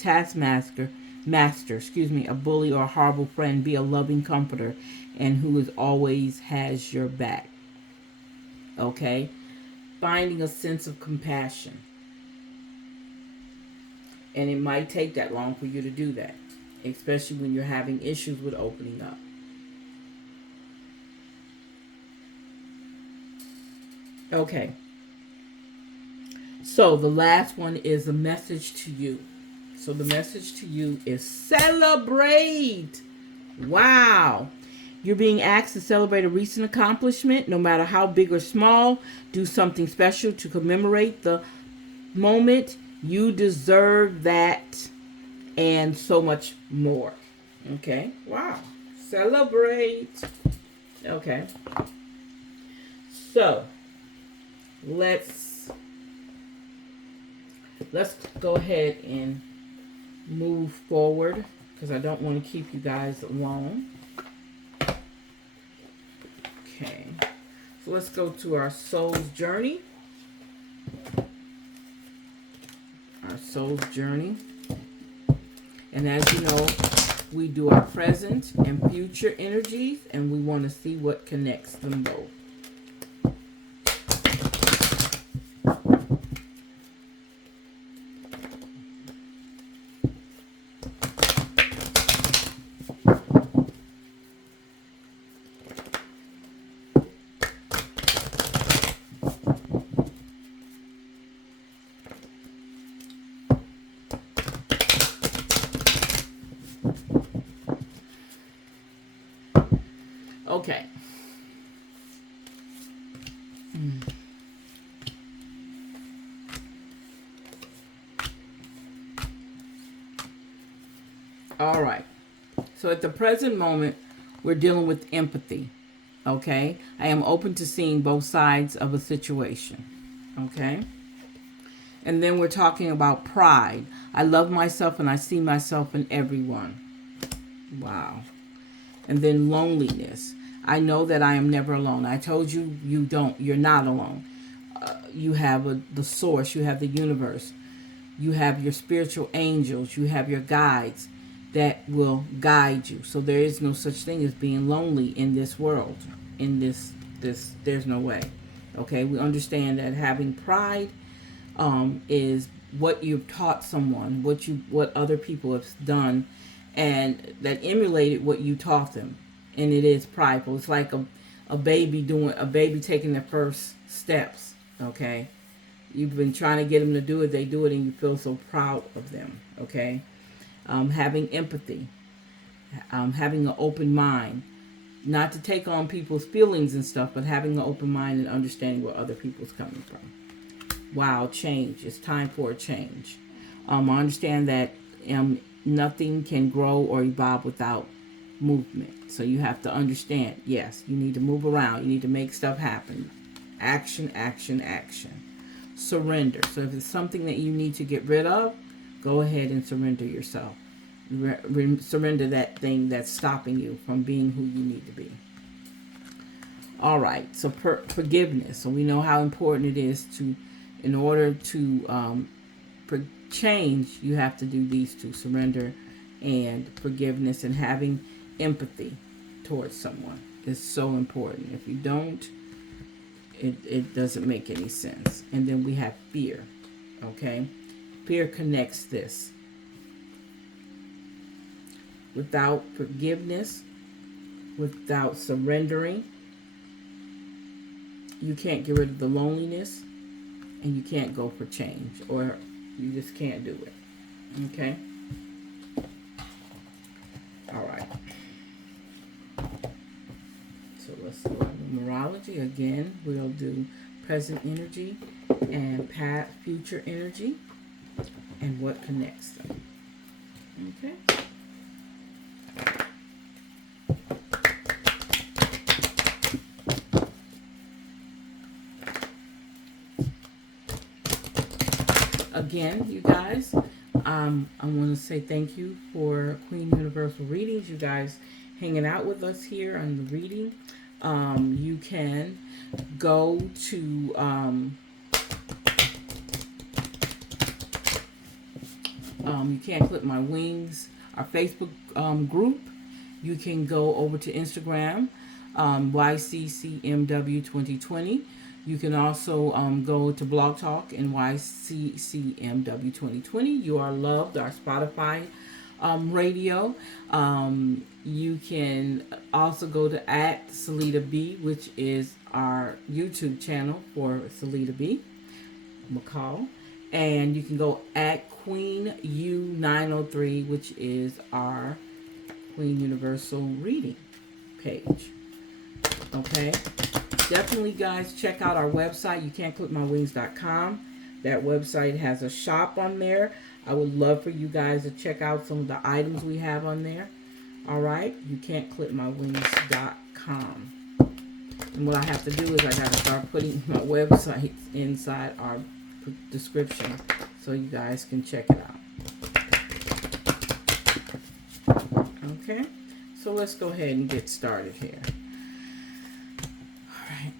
a bully or a horrible friend, be a loving comforter and who is always has your back. Okay? Finding a sense of compassion. And it might take that long for you to do that, especially when you're having issues with opening up. Okay. So the last one is a message to you. So the message to you is celebrate. Wow. You're being asked to celebrate a recent accomplishment, no matter how big or small. Do something special to commemorate the moment. You deserve that and so much more. Okay. Wow. Celebrate. Okay. So let's go ahead and move forward because I don't want to keep you guys long. Okay, so let's go to our soul's journey. Our soul's journey. And as you know, we do our present and future energies, and we want to see what connects them both. Okay. All right. So at the present moment, we're dealing with empathy. Okay. I am open to seeing both sides of a situation. Okay. And then we're talking about pride. I love myself and I see myself in everyone. Wow. And then loneliness. I know that I am never alone. I told you, you're not alone. You have the source, you have the universe, you have your spiritual angels, you have your guides that will guide you. So there is no such thing as being lonely in this world. In this, there's no way. Okay, we understand that having pride is what you've taught someone, what other people have done, and that emulated what you taught them. And it is prideful. It's like a baby taking their first steps. Okay, you've been trying to get them to do it, they do it, and you feel so proud of them. Okay, having empathy, having an open mind, not to take on people's feelings and stuff, but having an open mind and understanding where other people's coming from. Wow, change. It's time for a change. I understand that nothing can grow or evolve without movement. So you have to understand, yes, you need to move around. You need to make stuff happen. Action, action, action. Surrender. So if it's something that you need to get rid of, go ahead and surrender yourself. Surrender that thing that's stopping you from being who you need to be. All right. So forgiveness. So we know how important it is in order to change, you have to do these two: surrender and forgiveness, and having empathy towards someone is so important. If you don't, it doesn't make any sense. And then we have fear. Okay, fear connects this. Without forgiveness, without surrendering, you can't get rid of the loneliness, and you can't go for change, or you just can't do it. Okay? All right. So let's go to numerology. Again, we'll do present energy and past future energy and what connects them. Okay? Again, you guys, I want to say thank you for Queen Universal Readings. You guys hanging out with us here on the reading. You can go to you can't clip my wings, our Facebook group. You can go over to Instagram, YCCMW 2020. You can also go to Blog Talk and YCCMW 2020. You are loved, our Spotify radio. You can also go to @SalitaB, which is our YouTube channel for Salita B. McCall. And you can go @QueenU903, which is our Queen Universal Reading page. Okay? Definitely, guys, check out our website, youcan'tclipmywings.com. That website has a shop on there. I would love for you guys to check out some of the items we have on there. All right? youcan'tclipmywings.com. And what I have to do is I got to start putting my websites inside our description so you guys can check it out. Okay, so let's go ahead and get started here. All right.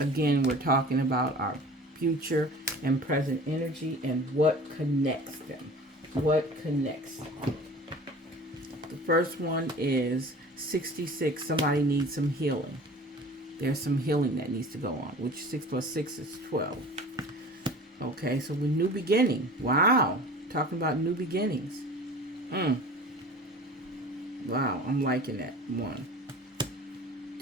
Again, we're talking about our future and present energy and what connects them. What connects them. The first one is 66. Somebody needs some healing. There's some healing that needs to go on, which 6 plus 6 is 12. Okay, so with new beginning. Wow. Talking about new beginnings. Wow, I'm liking that one.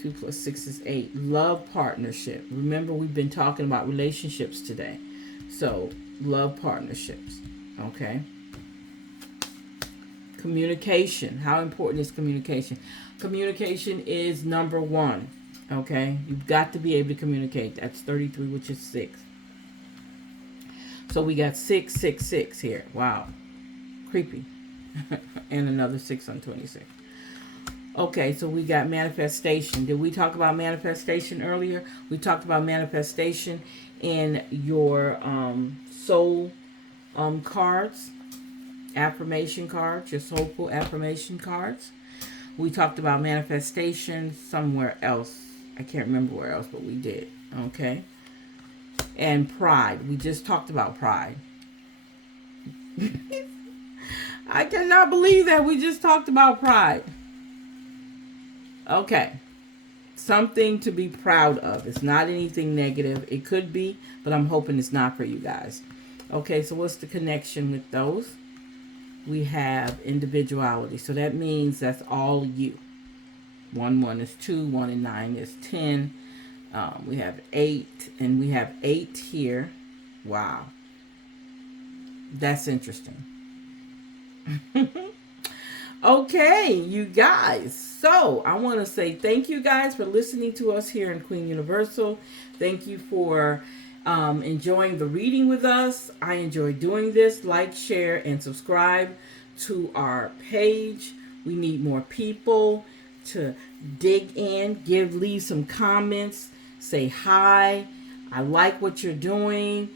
2 plus 6 is 8. Love partnership. Remember, we've been talking about relationships today. So, love partnerships. Okay. Communication. How important is communication? Communication is number 1. Okay. You've got to be able to communicate. That's 33, which is 6. So, we got 6, 6, 6 here. Wow. Creepy. And another 6 on 26. Okay, so we got manifestation. Did we talk about manifestation earlier? We talked about manifestation in your soul cards, affirmation cards, your soulful affirmation cards. We talked about manifestation somewhere else. I can't remember where else, but we did. Okay. And pride. We just talked about pride. I cannot believe that we just talked about pride. Okay. Something to be proud of. It's not anything negative. It could be, but I'm hoping it's not for you guys. Okay, so what's the connection with those? We have individuality. So that means that's all you. 1, 1 is 2. 1 and 9 is 10. We have 8. And we have 8 here. Wow. That's interesting. Okay, you guys. So I want to say thank you guys for listening to us here in Queen Universal. Thank you for enjoying the reading with us. I enjoy doing this. Like, share, and subscribe to our page. We need more people to dig in, leave some comments, say hi. I like what you're doing.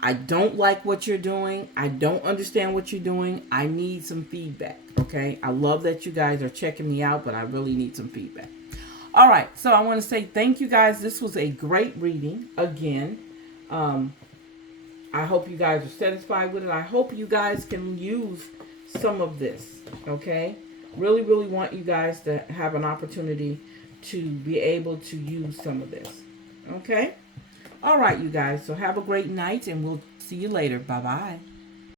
I don't like what you're doing. I don't understand what you're doing. I need some feedback, okay? I love that you guys are checking me out, but I really need some feedback. All right, so I want to say thank you guys. This was a great reading again. I hope you guys are satisfied with it. I hope you guys can use some of this, okay? Really, really want you guys to have an opportunity to be able to use some of this, okay? All right, you guys. So have a great night, and we'll see you later. Bye-bye.